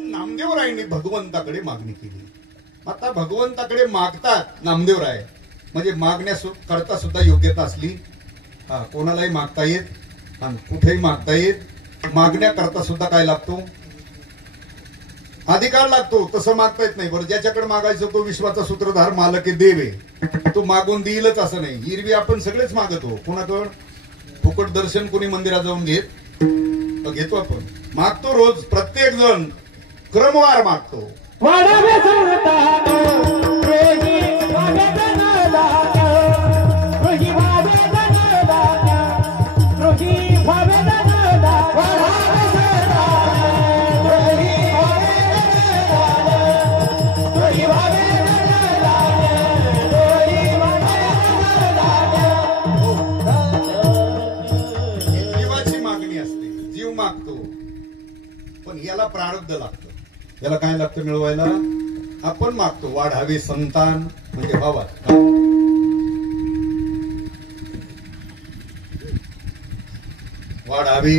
नामदेवरायांनी भगवंताकडे मागणी केली. आता भगवंताकडे मागतात नामदेवराय, म्हणजे करता सुद्धा योग्यता असली. हा, कोणालाही मागता येत आणि कुठेही मागता येत. मागण्याकरता सुद्धा काय लागतो? अधिकार लागतो. तसं मागता येत नाही. बरं, ज्याच्याकडे मागायचं तो विश्वाचा सूत्रधार मालक आहे, देव आहे, तो मागून देईलच असं नाही. हिरवी आपण सगळेच मागतो. कोणाकडं? फुकट दर्शन कोणी मंदिरात जाऊन घेतो आपण. मागतो रोज, प्रत्येक जण क्रमवार मागतो. याला प्रारब्ध लागतं. याला काय लागतं मिळवायला? आपण मागतो वाढावे संतान, म्हणजे भावात वाढावे.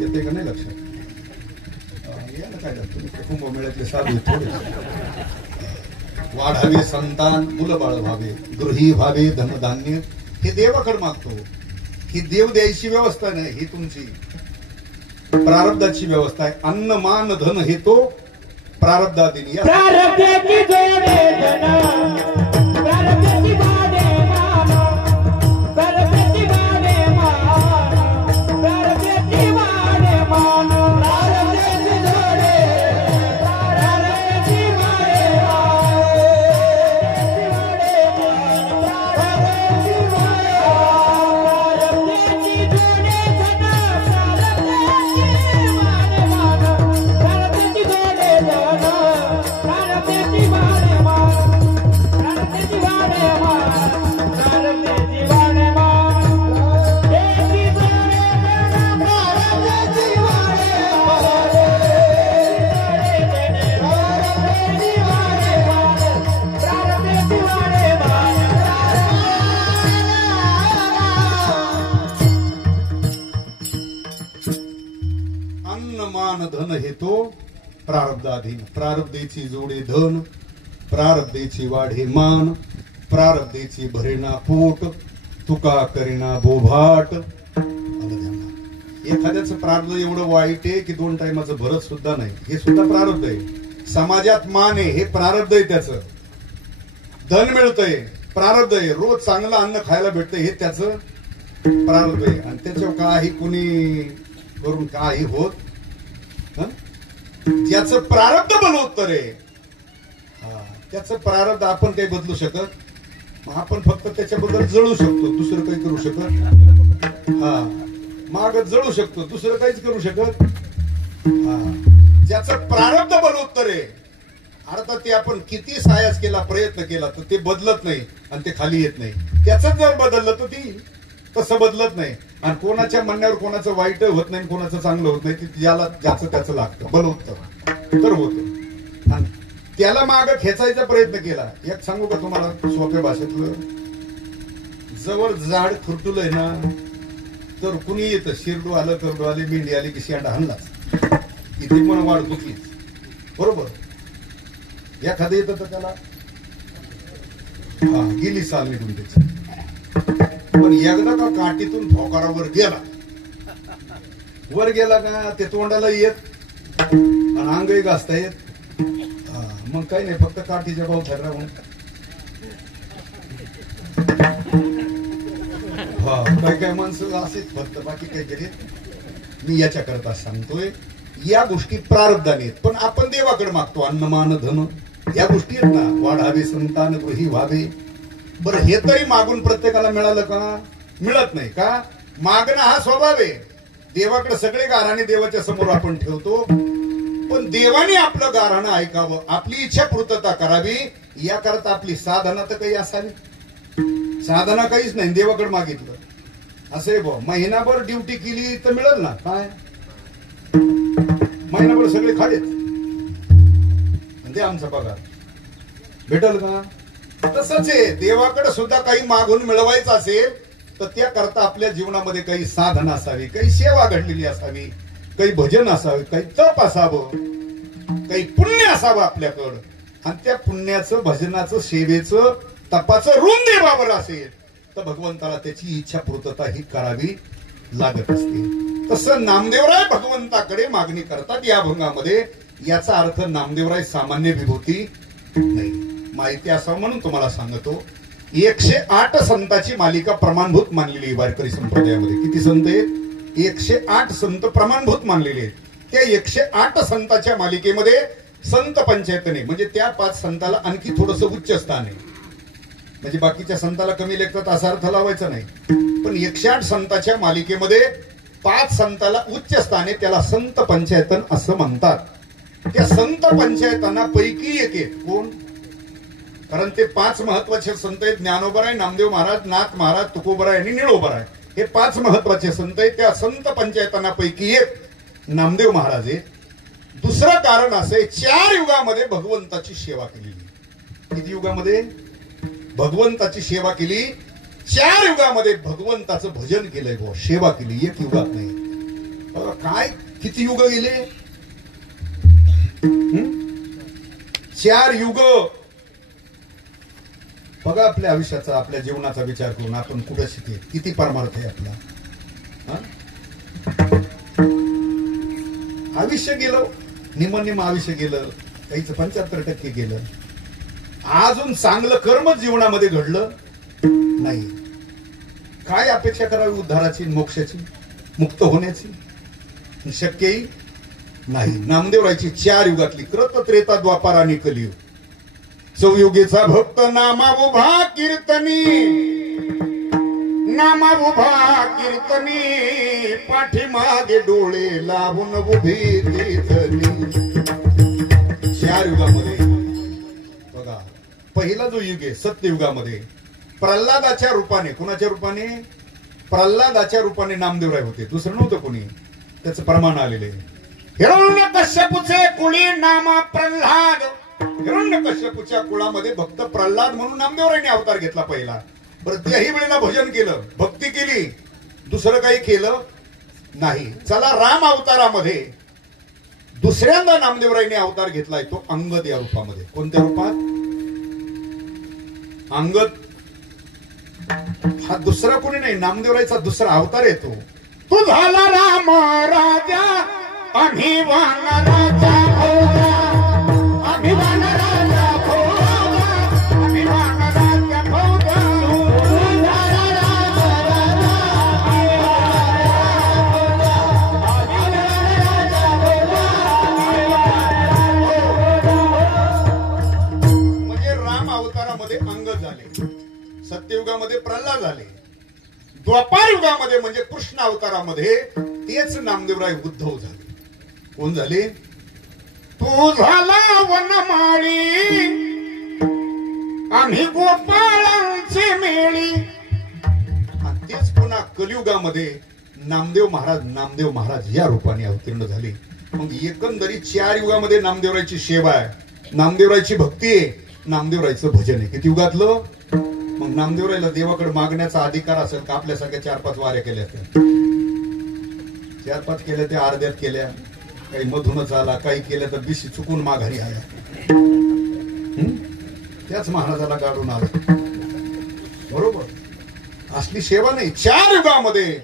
येते का नाही लक्षात? याला काय लागतं? कुंभमेळ्यातले साधू थोडे. वाढावे संतान, मुलं बाळ व्हावे, गृही व्हावे, धनधान्य. हे देवाकडे मागतो. ही देव द्यायची व्यवस्था नाही, ही तुमची प्रारब्धाची व्यवस्था आहे. अन्न मान धन हे तो प्रारब्धाधीन. प्रारब्धाची जोडे धन, प्रारब्धाची वाडे मान, प्रारब्धाची वाडे मान, प्रारब्धाची वाडे मान, प्रारब्धाची जोडे, प्रारब्धाची वाडे धन हे तो प्रारब्धाधीन. प्रारब्धेची जोडे धन, प्रारब्धेची वाढे मान, प्रारब्धेची भरेना पोट, तुका करीना बोभाट. एखाद्याचं प्रारब्ध एवढं वाईट आहे की 2 टायमाचं भरत सुद्धा नाही. हे सुद्धा प्रारब्ध आहे. समाजात मान आहे, हे प्रारब्ध आहे. त्याचं धन मिळतंय, प्रारब्ध आहे. रोज चांगलं अन्न खायला भेटतंय, हे त्याचं प्रारब्ध आहे. आणि त्याच्यावर काही कुणी करून काही होत. ज्याचं प्रारब्ध बलवत्तर आहे, त्याचं प्रारब्ध आपण काही बदलू शकत. आपण फक्त त्याच्याबद्दल जळू शकतो, दुसरं काही करू शकत. माग जळू शकतो, दुसरं काहीच करू शकत. ज्याचं प्रारब्ध बलवत्तर आहे, अर्थात ते आपण किती सायास केला, प्रयत्न केला, तर ते बदलत नाही आणि ते खाली येत नाही. त्याच जर बदललं तर ती तसं बदलत नाही. आणि कोणाच्या म्हणण्यावर कोणाचं वाईट होत नाही, कोणाचं चांगलं होत नाही. ज्याला ज्याचं त्याचं लागतं बलवत्तर तर होतं. आणि त्याला माग खेचायचा प्रयत्न केला. एक सांगू का तुम्हाला सोप्या भाषेतलं? जवळ झाड खुरटुलंय ना, तर कुणी येतं. शिरडू आलं, करडू आले, मेंढी आली की शेंडा हल्लाच. इथे पण वाढ दुखलीच. बरोबर. एखादं येतं तर त्याला गेली साल निघून त्याची. पण एकदा का काठीतून ठोकारावर गेला, वर गेला का ते तोंडाला येत आणि अंगही घासता येत. मग काही नाही, फक्त काठीच्या भावथ्यात राहून काही काही माणसं असेच फक्त, बाकी काही तरी. मी याच्या करता सांगतोय, या गोष्टी प्रारब्धाने आहेत. पण आपण देवाकडे मागतो अन्नमान धन, या गोष्टी आहेत ना. वाढावे संतान गृही व्हावे. बरं, हे तरी मागून प्रत्येकाला मिळालं का? मिळत नाही. का? मागणं हा स्वभाव आहे. देवाकडे सगळे गाराणे देवाच्या समोर आपण ठेवतो, पण देवाने आपलं गाराणं ऐकावं, आपली इच्छा पूर्तता करावी, याकरता आपली साधना तर काही असावी. साधना काहीच नाही, देवाकडे मागितलं असे बो महिनाभर ड्युटी केली तर मिळेल ना काय? महिनाभर सगळे खाडेच ते आमचा पगार भेटल का? तसंच आहे, देवाकडे सुद्धा काही मागून मिळवायचं असेल तर त्याकरता आपल्या जीवनामध्ये काही साधना असावी, काही सेवा घडलेली असावी, काही भजन असावे, काही तप असावं, काही पुण्य असावं आपल्याकडं. आणि त्या पुण्याचं, भजनाचं, सेवेचं, तपाचं ऋण देवावर असेल तर भगवंताला त्याची इच्छा पूर्तता ही करावी लागत असते. तसं नामदेवराय भगवंताकडे मागणी करतात या अभंगामध्ये. याचा अर्थ नामदेवराय सामान्य विभूती नाही. माहिती असावं म्हणून तुम्हाला सांगतो. 108 संतांची मालिका प्रमाणभूत मानलेली वारकरी संप्रदायामध्ये. किती संत आहेत? 108 संत प्रमाणभूत मानलेले आहेत. त्या 108 संतांच्या मालिकेमध्ये संत पंचायतने म्हणजे त्या 5 संताला आणखी थोडस उच्च स्थान आहे. म्हणजे बाकीच्या संताला कमी लेखतात असा अर्थ लावायचा नाही, पण 108 संतांच्या मालिकेमध्ये 5 संताला उच्च स्थान आहे. त्याला संत पंचायतन असं म्हणतात. त्या संत पंचायतना पैकी एक आहेत. कोण? कारण ते 5 महत्वाचे संत आहेत. ज्ञानोबराय, नामदेव महाराज, नाथ महाराज, तुकोबराय आणि निळोबराय हे 5 महत्वाचे संत आहेत. त्या संत पंचायतनापैकी एक नामदेव महाराज आहेत. दुसरं कारण असं आहे, 4 युगामध्ये भगवंताची सेवा केलेली. किती युगामध्ये भगवंताची सेवा केली? 4 युगामध्ये भगवंताचं भजन केलंय गो, सेवा केली. एक युगात नाही. काय किती युग गेले? 4 युग. बघा आपल्या आयुष्याचा, आपल्या जीवनाचा विचार करून आपण कुठे शिके, किती परमार्थ आहे आपला. आयुष्य गेलं, निम आयुष्य गेलं, काहीच 75% गेलं. अजून चांगलं कर्म जीवनामध्ये घडलं नाही. काय अपेक्षा करावी उद्धाराची, मोक्षाची, मुक्त होण्याची? शक्यही नाही. नामदेवरायची 4 युगातली कृत, त्रेता, द्वापार आणि कलियुग. चौयुगीचा भक्त नामा उभा कीर्तनी, नामा उभा कीर्तनी, पाठीमागे डोळे लावून उभी कीर्तनी. 4 युगामध्ये बघा, पहिला जो युग आहे सत्ययुगामध्ये प्रल्हादाच्या रूपाने, कुणाच्या रूपाने? प्रल्हादाच्या रूपाने नामदेवराय होते. दुसरं नव्हतं कोणी. त्याचं प्रमाण आलेले. हिरण्यकश्यपूचे कुळी नामा प्रल्हाद. हिरण्यकश्यपूच्या कुळामध्ये भक्त प्रल्हाद म्हणून नामदेवरायने अवतार घेतला पहिला. प्रत्येही वेळेला भजन केलं, भक्ती केली, दुसरं काही केलं नाही. चला राम अवतारामध्ये दुसऱ्यांदा नामदेवरायने अवतार घेतलाय, तो अंगद या रूपामध्ये. कोणत्या रूपात? अंगद हा दुसरा कोणी नाही, नामदेवरायचा दुसरा अवतार येतो. तू झाला राम राजा, आम्ही वानराचा भोगा, आम्ही वानराचा भोगा, आम्ही वानराचा भोगा. तू झाला राम राजा, आम्ही वानराचा भोगा, आम्ही वानराचा भोगा. म्हणजे राम अवतारामध्ये अंगद झाले, सत्ययुगामध्ये प्रल्हाद झाले, द्वापार युगामध्ये म्हणजे कृष्ण अवतारामध्ये तेच नामदेवराय उद्धव झाले. कोण झाले? तू झाला वनमाळी, आम्ही गोपाळांचे मेळी. आणि तेच पुन्हा कलियुगामध्ये नामदेव महाराज या रूपाने अवतीर्ण झाले. मग एकंदरीत 4 युगामध्ये नामदेवरायची सेवा आहे, नामदेवरायची भक्ती आहे, नामदेवरायचं भजन आहे. किती युगातलं? मग नामदेवरायला देवाकडे मागण्याचा अधिकार असेल का? आपल्यासारख्या 4-5 वाऱ्या केल्या असत्या. 4-5 केल्या, त्या अर्ध्यात केल्या, काही मधूनच आला, काही केल्या तर बिशी चुकून माघारी आल्या. त्याच महाराजाला गाडून आला. बरोबर? असली सेवा नाही. 4 युगामध्ये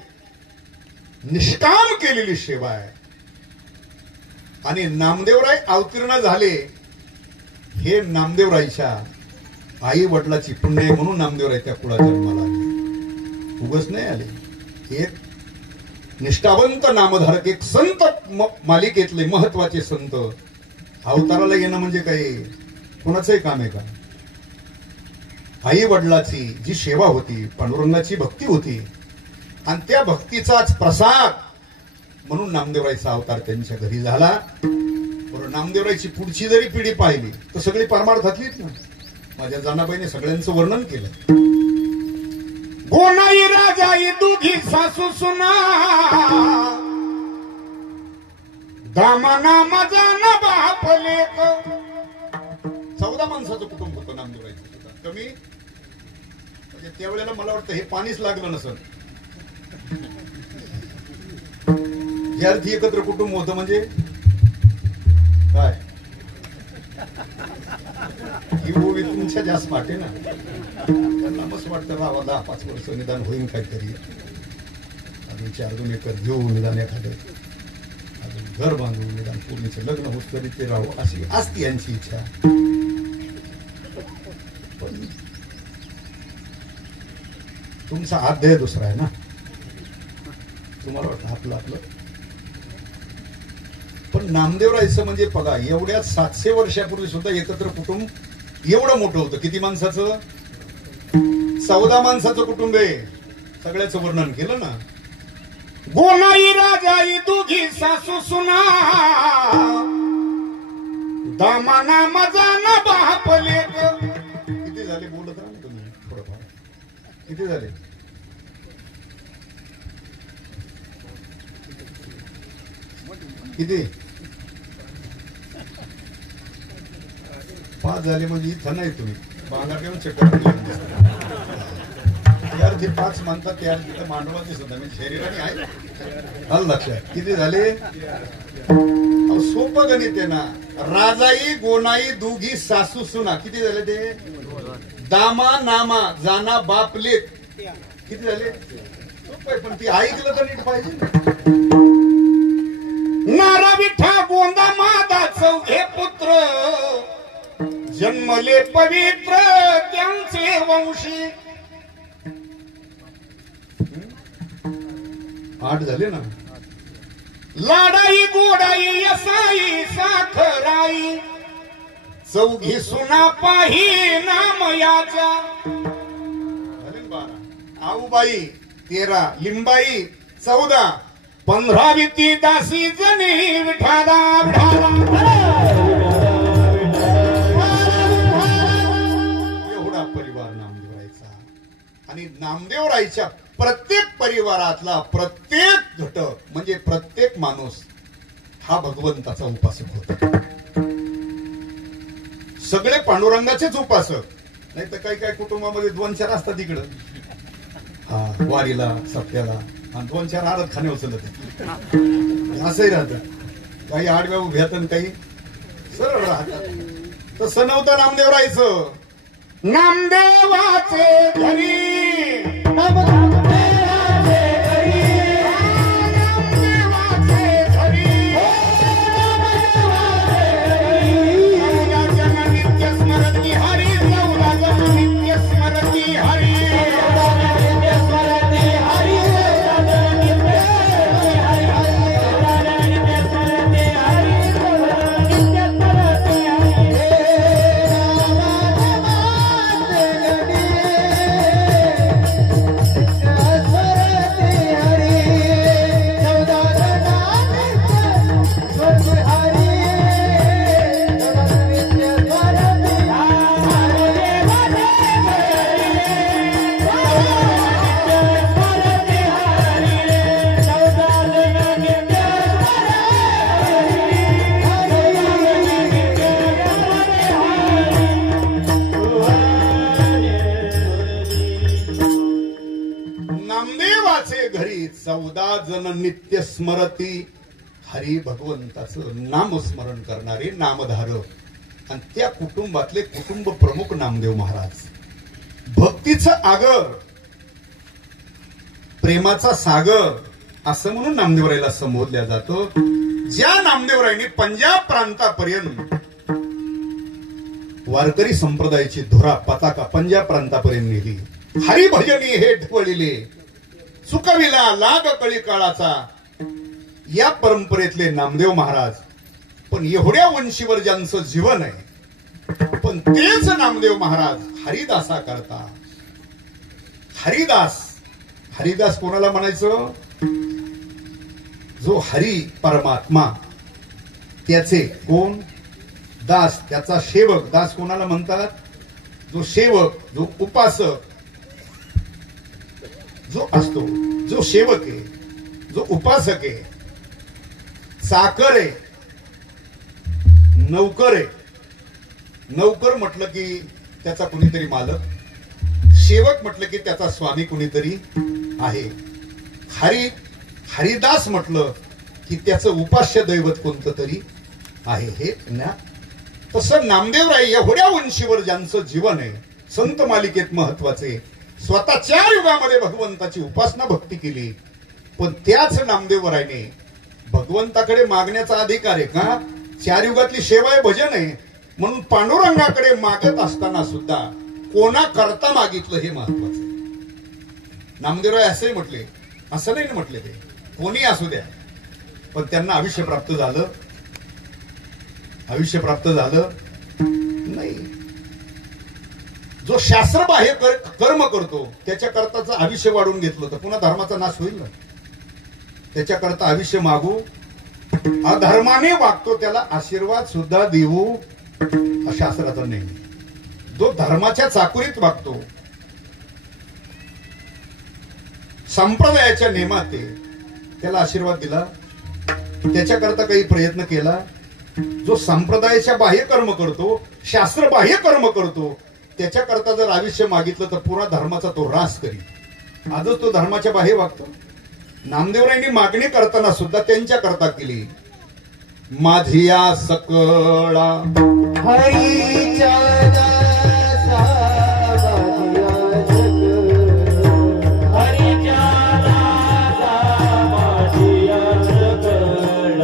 निष्काम केलेली सेवा आहे. आणि नामदेवराय अवतीर्ण झाले हे नामदेवरायच्या आई वडिलाची पुण्य आहे म्हणून नामदेवराय त्या कुळात जन्माला आले, उगाच नाही आले. एक निष्ठावंत नामधारक, एक संत मालिकेतले महत्वाचे संत अवताराला येणं म्हणजे काही कोणाचंही काम आहे का? आई वडिलाची जी सेवा होती, पांडुरंगाची भक्ती होती, आणि त्या भक्तीचाच प्रसाद म्हणून नामदेवरायचा अवतार त्यांच्या घरी झाला. बरं, नामदेवरायची पुढची जरी पिढी पाहिली तर सगळी परमार्थातलीच ना. माझ्या जानाबाईने सगळ्यांचं वर्णन केलं. गोनाई राजाई दुघी सासू सुना दामना मजा न बाप लेक. 14 माणसाचं कुटुंब होतं नामदेवरायचं सुद्धा. कमी म्हणजे त्यावेळेला मला वाटतं हे पाणीच लागलं नसल. ज्या अर्थी एकत्र कुटुंब होतं म्हणजे काय ही ओवी तुमच्या जास्त वाटे ना. त्यांना मस्त वाटतं बाबा 10-5 वर्ष निदान होईल काहीतरी, अजून 4-2 एकर घेऊ निदान एखादं, अजून घर बांधू निदान पूर्णीचं लग्न होत तरी ते राहू, अशी असती यांची इच्छा. पण तुमचा आध्याय दुसरा आहे ना. तुम्हाला वाटतं आपलं आपलं. पण नामदेवरायचं म्हणजे बघा, एवढ्या 700 वर्षापूर्वी सुद्धा एकत्र कुटुंब एवढं मोठं होतं. किती माणसाचं? 14 माणसाचं कुटुंब आहे. सगळ्याचं वर्णन केलं ना. गोनाई राजाई दुघी सासू सुना दामना मजा न बाप लेक. किती झाले? बोलत राहा ना तुम्ही थोडंफार. किती झाले? किती? 5 झाले म्हणजे इथं नाही. तुम्ही बांगा घेऊन चक्कर यार, ते 5 म्हणतात त्या तिथं मांडवा दिसत मी शरीराने आहे. हल लक्षात. किती झाले? सोपं गणित आहे ना. राजाई गोनाई दुघी सासू सुना. किती झाले ते? दामा नामा जाना बाप लेक. किती झाले? सोपं आहे, पण ती ऐकलं तर नीट पाहिजे. नारा विठा गोंदा मादा 4 पुत्र जन्मले पवित्र त्यांचे वंशी. 8 झाले ना. लाडाई गोडाई यसाई साखराई 4 सुना पाही नाम याचा. झाले ना 12. आऊबाई 13, लिंबाई 14, 15 विती दासी जनी विठादा विठादा. एवढा परिवार नामदेवरायचा. आणि नामदेवरायच्या प्रत्येक परिवारातला प्रत्येक घटक म्हणजे प्रत्येक माणूस हा भगवंताचा उपासक होता. सगळे पांडुरंगाचेच उपासक. नाही तर काही काही कुटुंबामध्ये 2-4 असतात तिकडं, हा वारीला सत्याला, आणि 2-4 आरत खाणे उचलत असंही राहतं. काही आडव्या उभ्यात आणि काही सरळ राहतात. तसं नव्हतं नामदेवरायचं. नामदेवाचे घरी घरी 14 जण नित्य स्मरती हरी. भगवंताचं नामस्मरण करणारे नामधारक. आणि त्या कुटुंबातले कुटुंब प्रमुख नामदेव महाराज. भक्तीचं आगर, प्रेमाचा सागर असं म्हणून नामदेवरायला संबोधल्या जातं. ज्या नामदेवरायने पंजाब प्रांतापर्यंत वारकरी संप्रदायाची धुरा पताका पंजाब प्रांतापर्यंत नेली. हरिभजनी हे ढवळिले चुकविला लाग कळी काळाचा, या परंपरेतले नामदेव महाराज. पण एवढ्या वंशीवर ज्यांचं जीवन आहे, पण तेच नामदेव महाराज हरिदासा करता. हरिदास, हरिदास कोणाला म्हणायचं? जो हरी परमात्मा त्याचे कोण दास, त्याचा सेवक. दास कोणाला म्हणतात? जो सेवक, जो उपासक जो असतो, जो सेवक आहे, जो उपासक आहे, चाकर आहे, नौकर आहे. नौकर म्हटलं की त्याचा कुणीतरी मालक, सेवक म्हटलं की त्याचा स्वामी कुणीतरी आहे. हरिदास म्हटलं की त्याचं उपास्य दैवत कोणतं तरी आहे. हे तसं नामदेवराय एवढ्या उंचीवर ज्यांचं जीवन आहे, संत मालिकेत महत्वाचे, स्वतः 4 युगामध्ये भगवंताची उपासना भक्ती केली. पण त्याच नामदेवरायने भगवंताकडे मागण्याचा अधिकार आहे का? 4 युगातली सेवा आहे, भजन आहे, म्हणून पांडुरंगाकडे मागत असताना सुद्धा कोणा करता मागितलं हे महत्वाचं. नामदेवराय असंही म्हटले, असं नाही म्हटले, ते कोणी असू द्या, पण त्यांना आयुष्य प्राप्त झालं. आयुष्य प्राप्त झालं नाही. जो शास्त्रबाह्य कर्म करतो त्याच्या करताचं आयुष्य वाढून घेतलं तर पुन्हा धर्माचा नाश होईल ना. त्याच्याकरता आयुष्य मागू, अधर्माने वागतो त्याला आशीर्वाद सुद्धा देऊ, हा शास्त्राचा नेम. जो धर्माच्या चाकुरीत वागतो, संप्रदायाच्या नियमात त्याला आशीर्वाद दिला, त्याच्याकरता काही प्रयत्न केला. जो संप्रदायाच्या बाह्य कर्म करतो, शास्त्र बाह्य कर्म करतो, त्याच्याकरता जर आयुष्य मागितलं तर पुन्हा धर्माचा तो ऱ्हास करी. आजच तो धर्माच्या बाह्य वागतो. नामदेवरायांनी मागणी करताना सुद्धा त्यांच्या करता केली. माझिया सकळा हरीच्या दासा माझिया सकळ, हरीच्या दासा माझिया सकळ,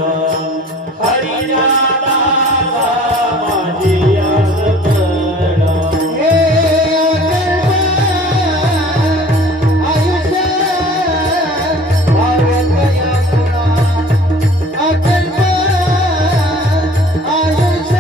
हरीच्या दासा माझिया सकळ. हे आयुष्य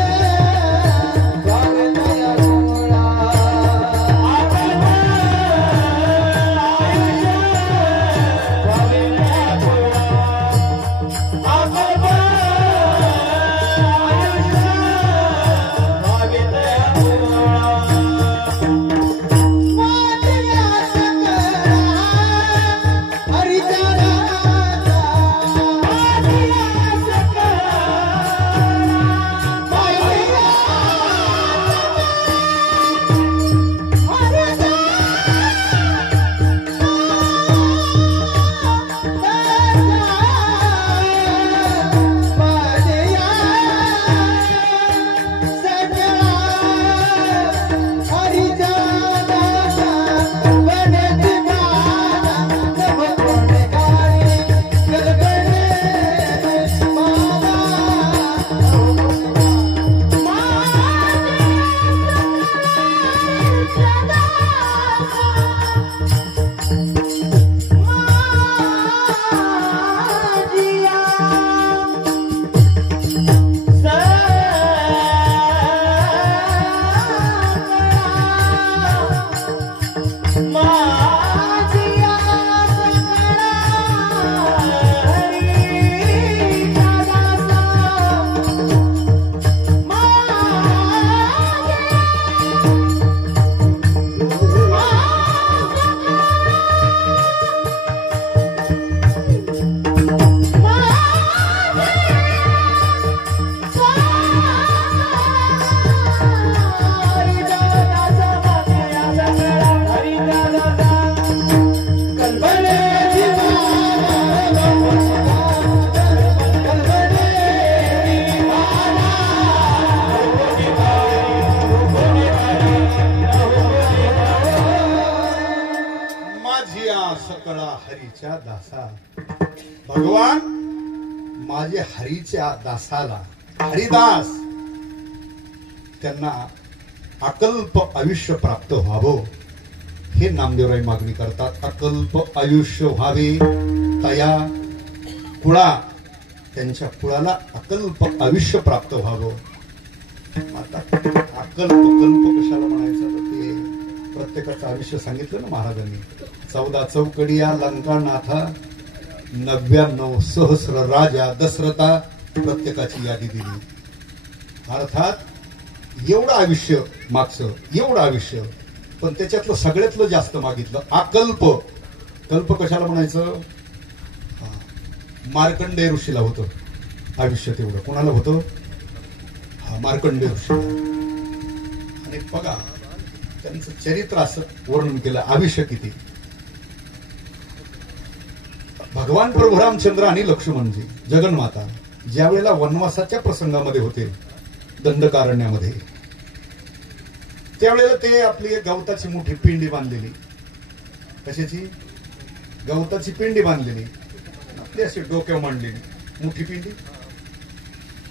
भाग्य हरीच्या दासा. भगवान माझे हरीच्या दासाला, हरिदास त्यांना अकल्प आयुष्य प्राप्त व्हावं हे नामदेवराय मागणी करतात. अकल्प आयुष्य व्हावे तया कुळा, त्यांच्या कुळाला अकल्प आयुष्य प्राप्त व्हावं. आता अकल्प कल्प कशाला म्हणायचं, ते प्रत्येकाचं आयुष्य सांगितलं ना महाराजांनी. 14 चौकडी या लंका नाथा 99 सहस्र राजा दशरथा प्रत्येकाची यादी दिली. अर्थात एवढं आयुष्य मागचं, एवढं आयुष्य, पण त्याच्यातलं सगळ्यातलं जास्त मागितलं अकल्प. कल्प कशाला म्हणायचं? मार्कंडेय ऋषीला होतं आयुष्य तेवढं. कोणाला होतं? मार्कंडेय ऋषीला. आणि बघा त्यांचं चरित्र असं वर्णन केलं, आयुष्य किती. भगवान प्रभू रामचंद्र आणि लक्ष्मणजी जगन्माता ज्या वेळेला वनवासाच्या प्रसंगामध्ये होते दंडकारण्यामध्ये, त्यावेळेला ते आपली एक गवताची मोठी पिंडी बांधलेली. कशाची? गवताची पिंडी बांधलेली, आपली अशी डोक्यावर मांडलेली मोठी पिंडी,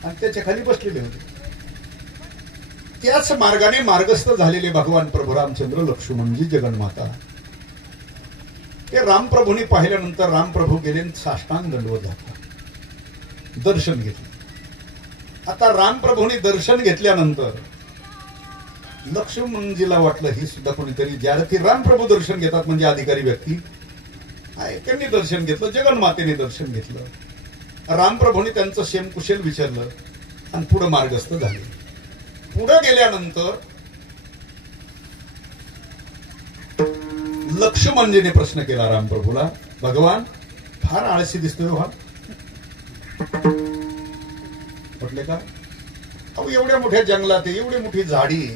आणि त्याच्या खाली बसलेले होते. त्याच मार्गाने मार्गस्थ झालेले भगवान प्रभू रामचंद्र लक्ष्मणजी जगन्माता. ते रामप्रभूंनी पाहिल्यानंतर रामप्रभू गेले साष्टांग दंडवत घातला, दर्शन घेतलं. आता रामप्रभूंनी दर्शन घेतल्यानंतर लक्ष्मणजीला वाटलं ही सुद्धा कोणीतरी, ज्याला ती रामप्रभू दर्शन घेतात म्हणजे अधिकारी व्यक्ती आहे, त्यांनी दर्शन घेतलं, जगन्मातेने दर्शन घेतलं. रामप्रभूंनी त्यांचं क्षेमकुशल विचारलं आणि पुढे मार्गस्थ झाले. पुढे गेल्यानंतर लक्ष्मणजीने प्रश्न केला रामप्रभूला, भगवान फार आळशी दिसतोय हा. म्हटले का? अहो एवढ्या मोठ्या जंगलात आहे, एवढी मोठी झाडी आहे,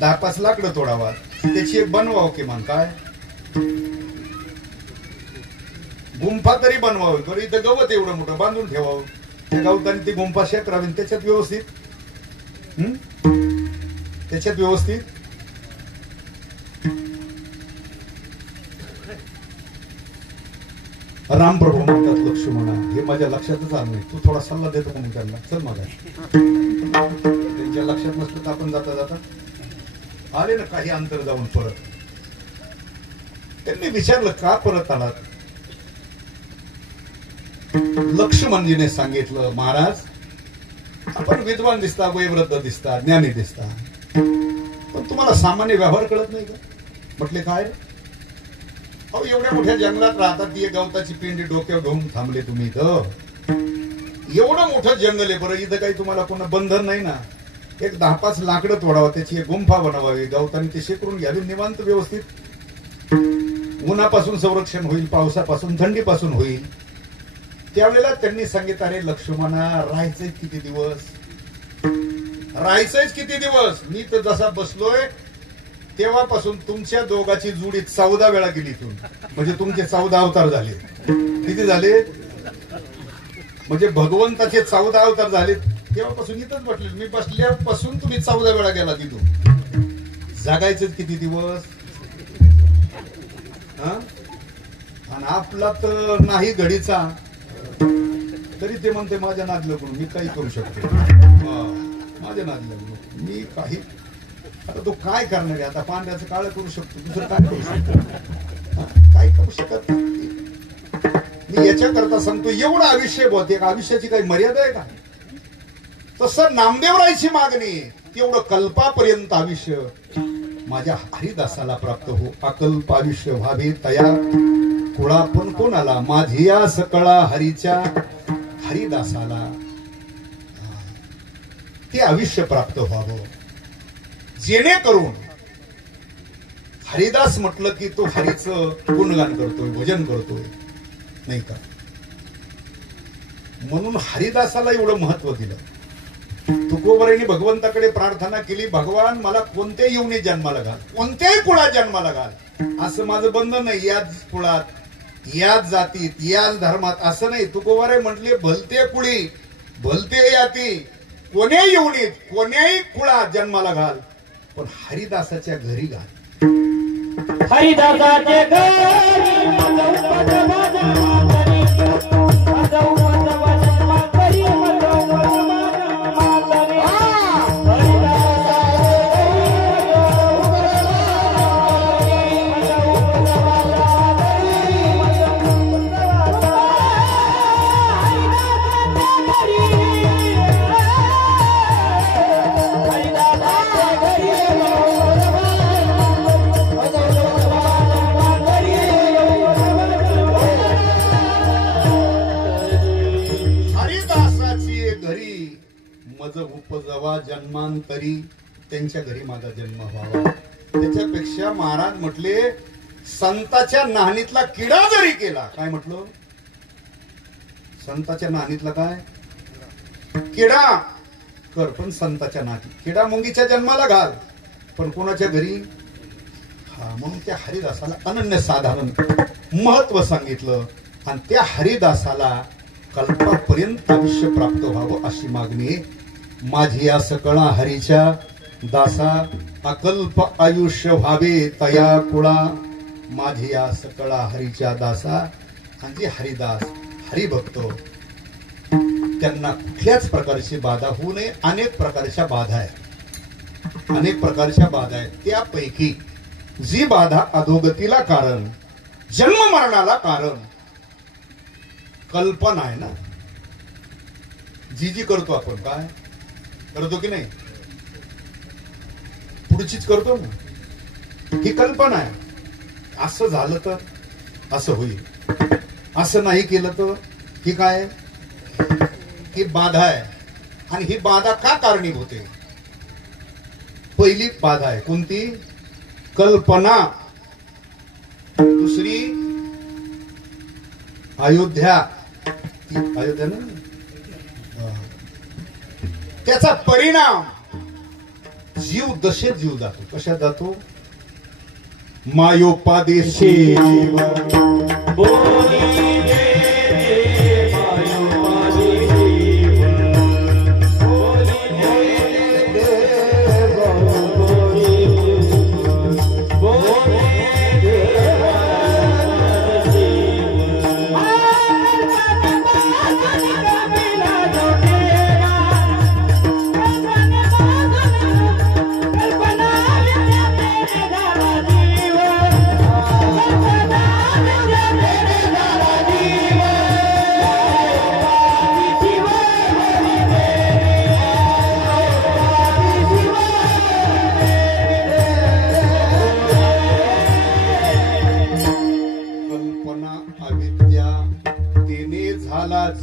10-5 लाकडं तोडावा, त्याची एक बनवावं किमान, काय गुंफा तरी बनवावी. बरं इथं गवत एवढं मोठं बांधून ठेवावं, त्या गवताने ती गुंफा शेतरावी, त्याच्यात व्यवस्थित रामप्रभू म्हणतात लक्ष्मणा हे माझ्या लक्षातच आलं नाही, तू थोडा सल्ला देतो का मग त्यांना? चल मग त्यांच्या लक्षात नसलं तर आपण जाता जाता आले ना काही अंतर जाऊन परत. त्यांनी विचारलं का परत आलात? लक्ष्मणजीने सांगितलं, महाराज आपण विद्वान दिसता, वयोवृद्ध दिसता, ज्ञानी दिसता, पण तुम्हाला सामान्य व्यवहार कळत नाही का? म्हटले काय? अहो एवढ्या मोठ्या जंगलात राहतात, ती गवताची पिंडी डोक्यावर घेऊन थांबले तुम्ही इथं. एवढं मोठं जंगल आहे, बरं इथं काही तुम्हाला कोणा बंधन नाही ना? एक 10-5 लाकडं तोडावं, त्याची एक गुंफा बनवावी, गवताने ते शेकरून घ्यावी, निवांत व्यवस्थित, उन्हापासून संरक्षण होईल, पावसापासून थंडीपासून होईल. त्यावेळेला त्यांनी सांगितलं, अरे लक्ष्मणा राहायचंय किती दिवस, राहायचंयच किती दिवस? मी तर जसा बसलोय तेव्हापासून तुमच्या दोघाची जुडी 14 वेळा गेली इथून, म्हणजे तुमचे 14 अवतार झाले. किती झाले? म्हणजे भगवंताचे 14 अवतार झाले. तेव्हापासून इथंच बसले, मी बसल्यापासून तुम्ही 14 वेळा गेला तिथून. जगायचेच किती दिवस? आणि आपला तर नाही घडीचा, तरी ते म्हणते माझ्या नाद लागून मी काही करू शकतो, माझ्या नाद लागून मी काही. आता तो काय करणार आहे? आता पांढऱ्याचं काळं करू शकतो, दुसरं काय करू शकतो? काय करू शकत नाही. मी याच्याकरता सांगतो, एवढं आयुष्य बहुतेक, आयुष्याची काही मर्यादा आहे का? तसं नामदेवरायची मागणी, तेवढं कल्पापर्यंत आयुष्य माझ्या हरिदासाला प्राप्त हो. अकल्प आयुष्य व्हावे तया कुळा पण कोणाला, माझी या सकळा हरीच्या हरिदासाला ते आयुष्य प्राप्त व्हावं, जेणेकरून हरिदास म्हटलं की तो हरीचं गुणगान करतोय, भजन करतोय, नाही का? म्हणून हरिदासाला एवढं महत्व दिलं. तुकोबरांनी भगवंताकडे प्रार्थना केली, भगवान मला कोणत्याही येऊन जन्माला घाल, कोणत्याही कुळात जन्माला घाल, असं माझं बंधन नाही, याच कुळात, याच जातीत, याच धर्मात, असं नाही. तुकोबारे म्हटले, भलते कुळी भलते याती, कोण्याही येऊनीत कोण्याही कुळात जन्माला घाल, पण हरिदासाच्या घरी घाल. हरिदासाच्या घरी मज उपजवा जन्मांतरी, त्यांच्या घरी माझा जन्म व्हावा. त्याच्यापेक्षा महाराज म्हटले संताच्या नाहनीतला किडा जरी केला, काय म्हटलं संताच्या नाहनीतला काय किडा कर, पण संताच्या नाहनी किडा मुंगीच्या जन्माला घाल, पण कोणाच्या घरी. हा म्हणून त्या हरिदासाला अनन्यसाधारण महत्व सांगितलं आणि त्या हरिदासाला कल्पापर्यंत आयुष्य प्राप्त व्हावं अशी मागणी. माझी या सकळा हरीच्या दासा अकल्प आयुष्य व्हावे तया कुळा. माझी या सकळा हरीच्या दासा. आणि जे हरिदास हरिभक्त त्यांना कुठल्याच प्रकारची बाधा होऊ नये. अनेक प्रकारच्या बाधा आहेत, अनेक प्रकारच्या बाधा आहेत. त्यापैकी जी बाधा अधोगतीला कारण, जन्म मरणाला कारण कल्पना आहे ना. जी जी करतो आपण, काय करतो की नाही, पुढचीच करतो ना, ही कल्पना आहे. असं झालं तर असं होईल, असं नाही केलं तर ही काय, ही बाधा आहे. आणि ही बाधा का कारणीभूत होते. पहिली बाधा आहे कोणती, कल्पना. दुसरी अयोध्या, अयोध्या ना, त्याचा परिणाम जीव दशेत जीव जातो. कशात जातो, मायोपादेशी जीव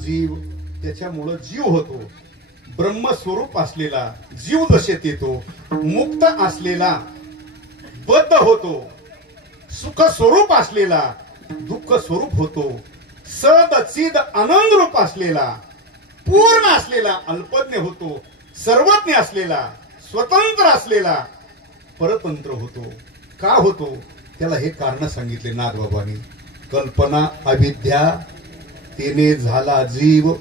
जीव, त्याच्यामुळं जीव होतो. ब्रह्मस्वरूप असलेला जीव दशेत येतो. मुक्त असलेला बद्ध होतो. सुख स्वरूप असलेला दुःख स्वरूप होतो. सद चिद आनंद रूप असलेला पूर्ण असलेला अल्पज्ञ होतो. सर्वज्ञ असलेला स्वतंत्र असलेला परतंत्र होतो. का होतो त्याला हे कारण सांगितले नाथबाबांनी. कल्पना अविद्या तेने झाला जीव.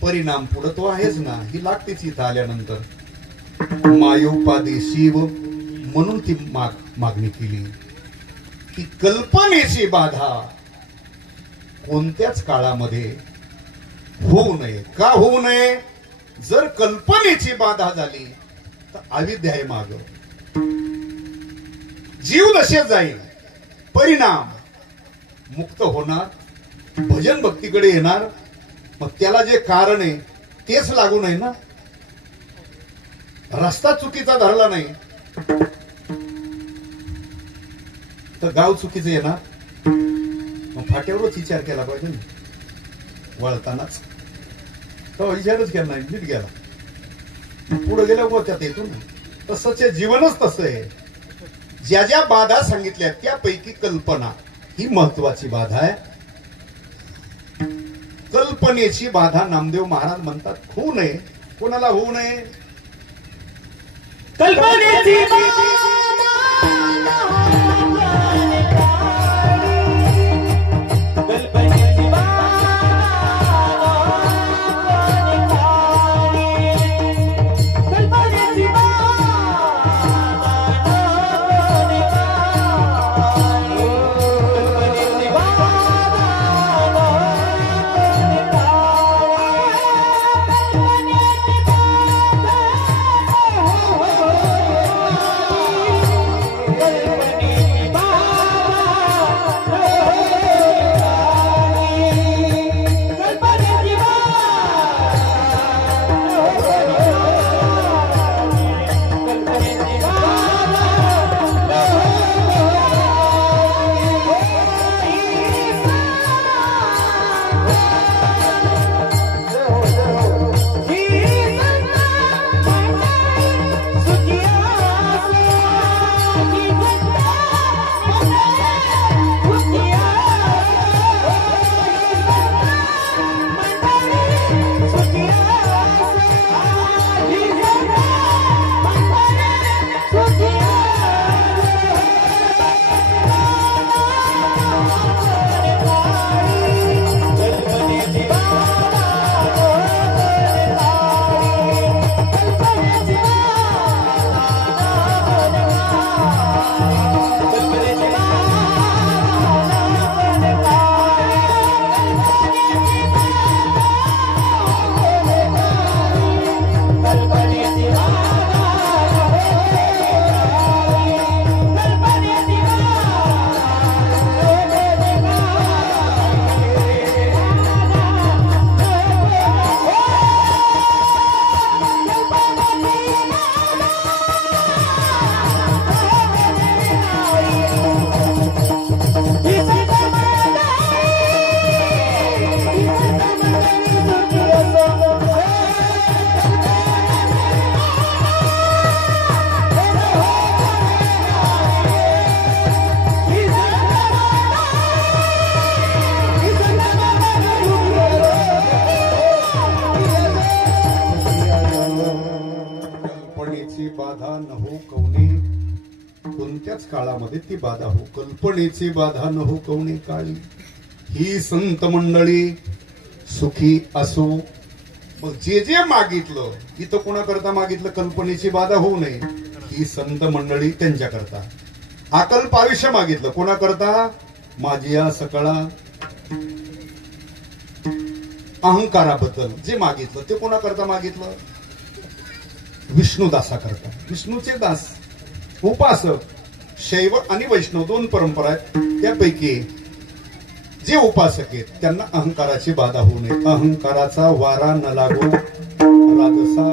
परिणाम पुढे तो आहेच ना, ही लागतेच इथं आल्यानंतर. मायोपादी शिव म्हणून ती मागणी केली की कल्पनेची बाधा कोणत्याच काळामध्ये होऊ नये. का होऊ नये, जर कल्पनेची बाधा झाली तर अविद्या आहे माग, जीव दशेत जाईल. परिणाम मुक्त होणार, भजन भक्तीकडे येणार. मग त्याला जे कारण आहे तेच लागू नाही ना. रस्ता चुकीचा धरला नाही तर गाव चुकीचं येणार. मग फाट्यावरच विचार केला पाहिजे ना, वळतानाच तो विचारच केला नाही, नीट गेला. पुढे गेल्या त्यात येतो ना. तसंच जीवनच तसं आहे. ज्या ज्या बाधा सांगितल्या त्यापैकी कल्पना ही महत्वाची बाधा आहे. कल्पनेची बाधा नामदेव महाराज म्हणतात होऊ नये. कोणाला होऊ नये, कल्पनेची कल्पनेची बाधा न हो कवणे, कोणत्याच काळामध्ये ती बाधा हो. कल्पनेची बाधा न हो कवणे काळी, ही संत मंडळी सुखी असो. मग जे जे मागितलं इथं कोणाकरता मागितलं, कल्पनेची बाधा होऊ नये, ही संत मंडळी त्यांच्याकरता. अकल्प आयुष्य मागितलं कोणाकरता, माझी या सकळा अहंकाराबद्दल जे मागितलं ते कोणाकरता मागितलं, विष्णुदासाकरता. विष्णूचे दास उपासक, शैव आणि वैष्णव दोन परंपरा आहेत, त्यापैकी जे उपासक आहेत त्यांना अहंकाराची बाधा होऊ नये. अहंकाराचा वारा न लागो राजसा.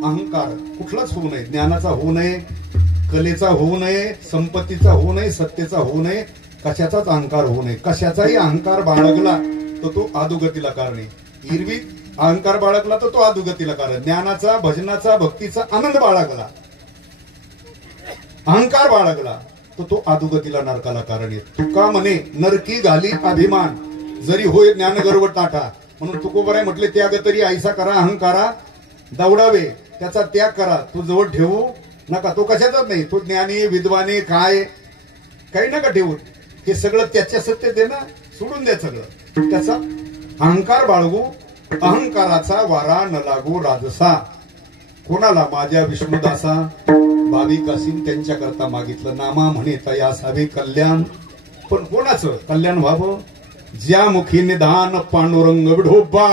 अहंकार कुठलाच होऊ नये, ज्ञानाचा होऊ नये, कलेचा होऊ नये, संपत्तीचा होऊ नये, सत्तेचा होऊ नये, कशाचाच अहंकार होऊ नये. कशाचाही अहंकार बाळगला तर तो अधोगतीला कारण आहे. एरवी अहंकार बाळगला तर तो अधोगतीला कारण. ज्ञानाचा, भजनाचा, भक्तीचा आनंद बाळगला, अहंकार बाळगला तर तो अधोगतीला नरकाला कारण आहे. तुका म्हणे नरकी घाली अभिमान, जरी होय ज्ञान गर्व टाटा. म्हणून तुकोबराय म्हटले, त्याग तरी ऐसा करा अहंकारा दौडावे, त्याचा त्याग करा, तो जवळ ठेवू नका. तो कशाचाच नाही, तो ज्ञानी विद्वाने काय काही नका ठेवू, हे सगळं त्याच्या सत्तेत आहे ना, सोडून द्या सगळं. त्याचा अहंकार बाळगू, अहंकाराचा वारा न लागू राजसा. कोणाला, माझ्या विष्णुदासा भाविक असीन त्यांच्याकरता मागितलं. नामा म्हणे तयास हवे कल्याण, पण कोणाचं कल्याण व्हावं, ज्या मुखी निधान पांडुरंग विठोबा.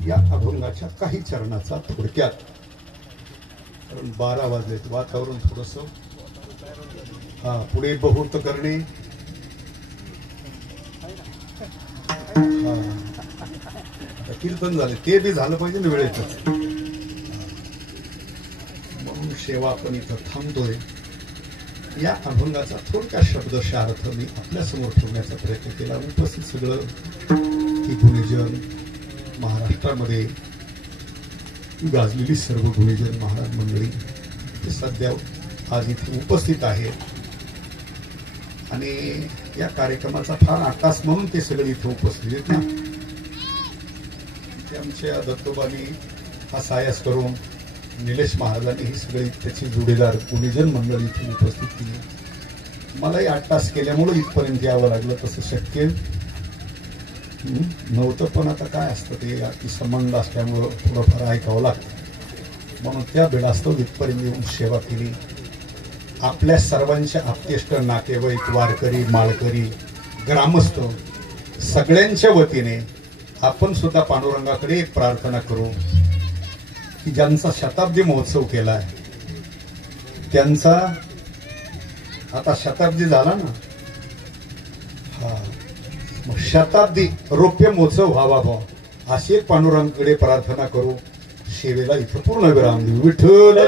या अभंगाच्या काही चरणाचा थोडक्यात, कारण 12 वाजलेत, वातावरण थोडस पुढे बहुत करणे. आता कीर्तन झाले, ते बी झालं पाहिजे ना वेळेतच, म्हणून सेवा आपण इथं थांबतोय. या अभंगाचा थोडक्या शब्दशः अर्थ मी आपल्या समोर ठेवण्याचा प्रयत्न केला. उपस्थित सगळं ही गुणीजन, महाराष्ट्रामध्ये गाजलेली सर्व गुणीजन महाराज मंडळी ते सध्या आज इथे उपस्थित आहेत आणि या कार्यक्रमाचा फार आकाश म्हणून ते सगळे इथे उपस्थित आहेत ना. ते आमच्या दत्तोबानी हा सायास करून निलेश महाराजांनी ही सगळी त्याची जोडीदार गुणीजन मंडळी इथे उपस्थित केली. मलाही 8 तास केल्यामुळे इथपर्यंत यावं लागलं, तसं शक्य नव्हतं. पण आता काय असतं, ते अति संबंध असल्यामुळं थोडंफार ऐकावं लागतं, म्हणून त्या बेडास्तव इथपर्यंत येऊन सेवा केली. आपल्या सर्वांच्या आप्तेष्ट नातेवाईक, वारकरी, माळकरी, ग्रामस्थ सगळ्यांच्या वतीने आपण सुद्धा पांडुरंगाकडे एक प्रार्थना करू की ज्यांचा शताब्दी महोत्सव केलाय त्यांचा आता शताब्दी झाला ना, मग शताब्दी रौप्य महोत्सव व्हावा भाऊ, अशी एक पांडुरंगाकडे प्रार्थना करू. सेवेला इथं पूर्ण विराम देऊ. विठ्ठल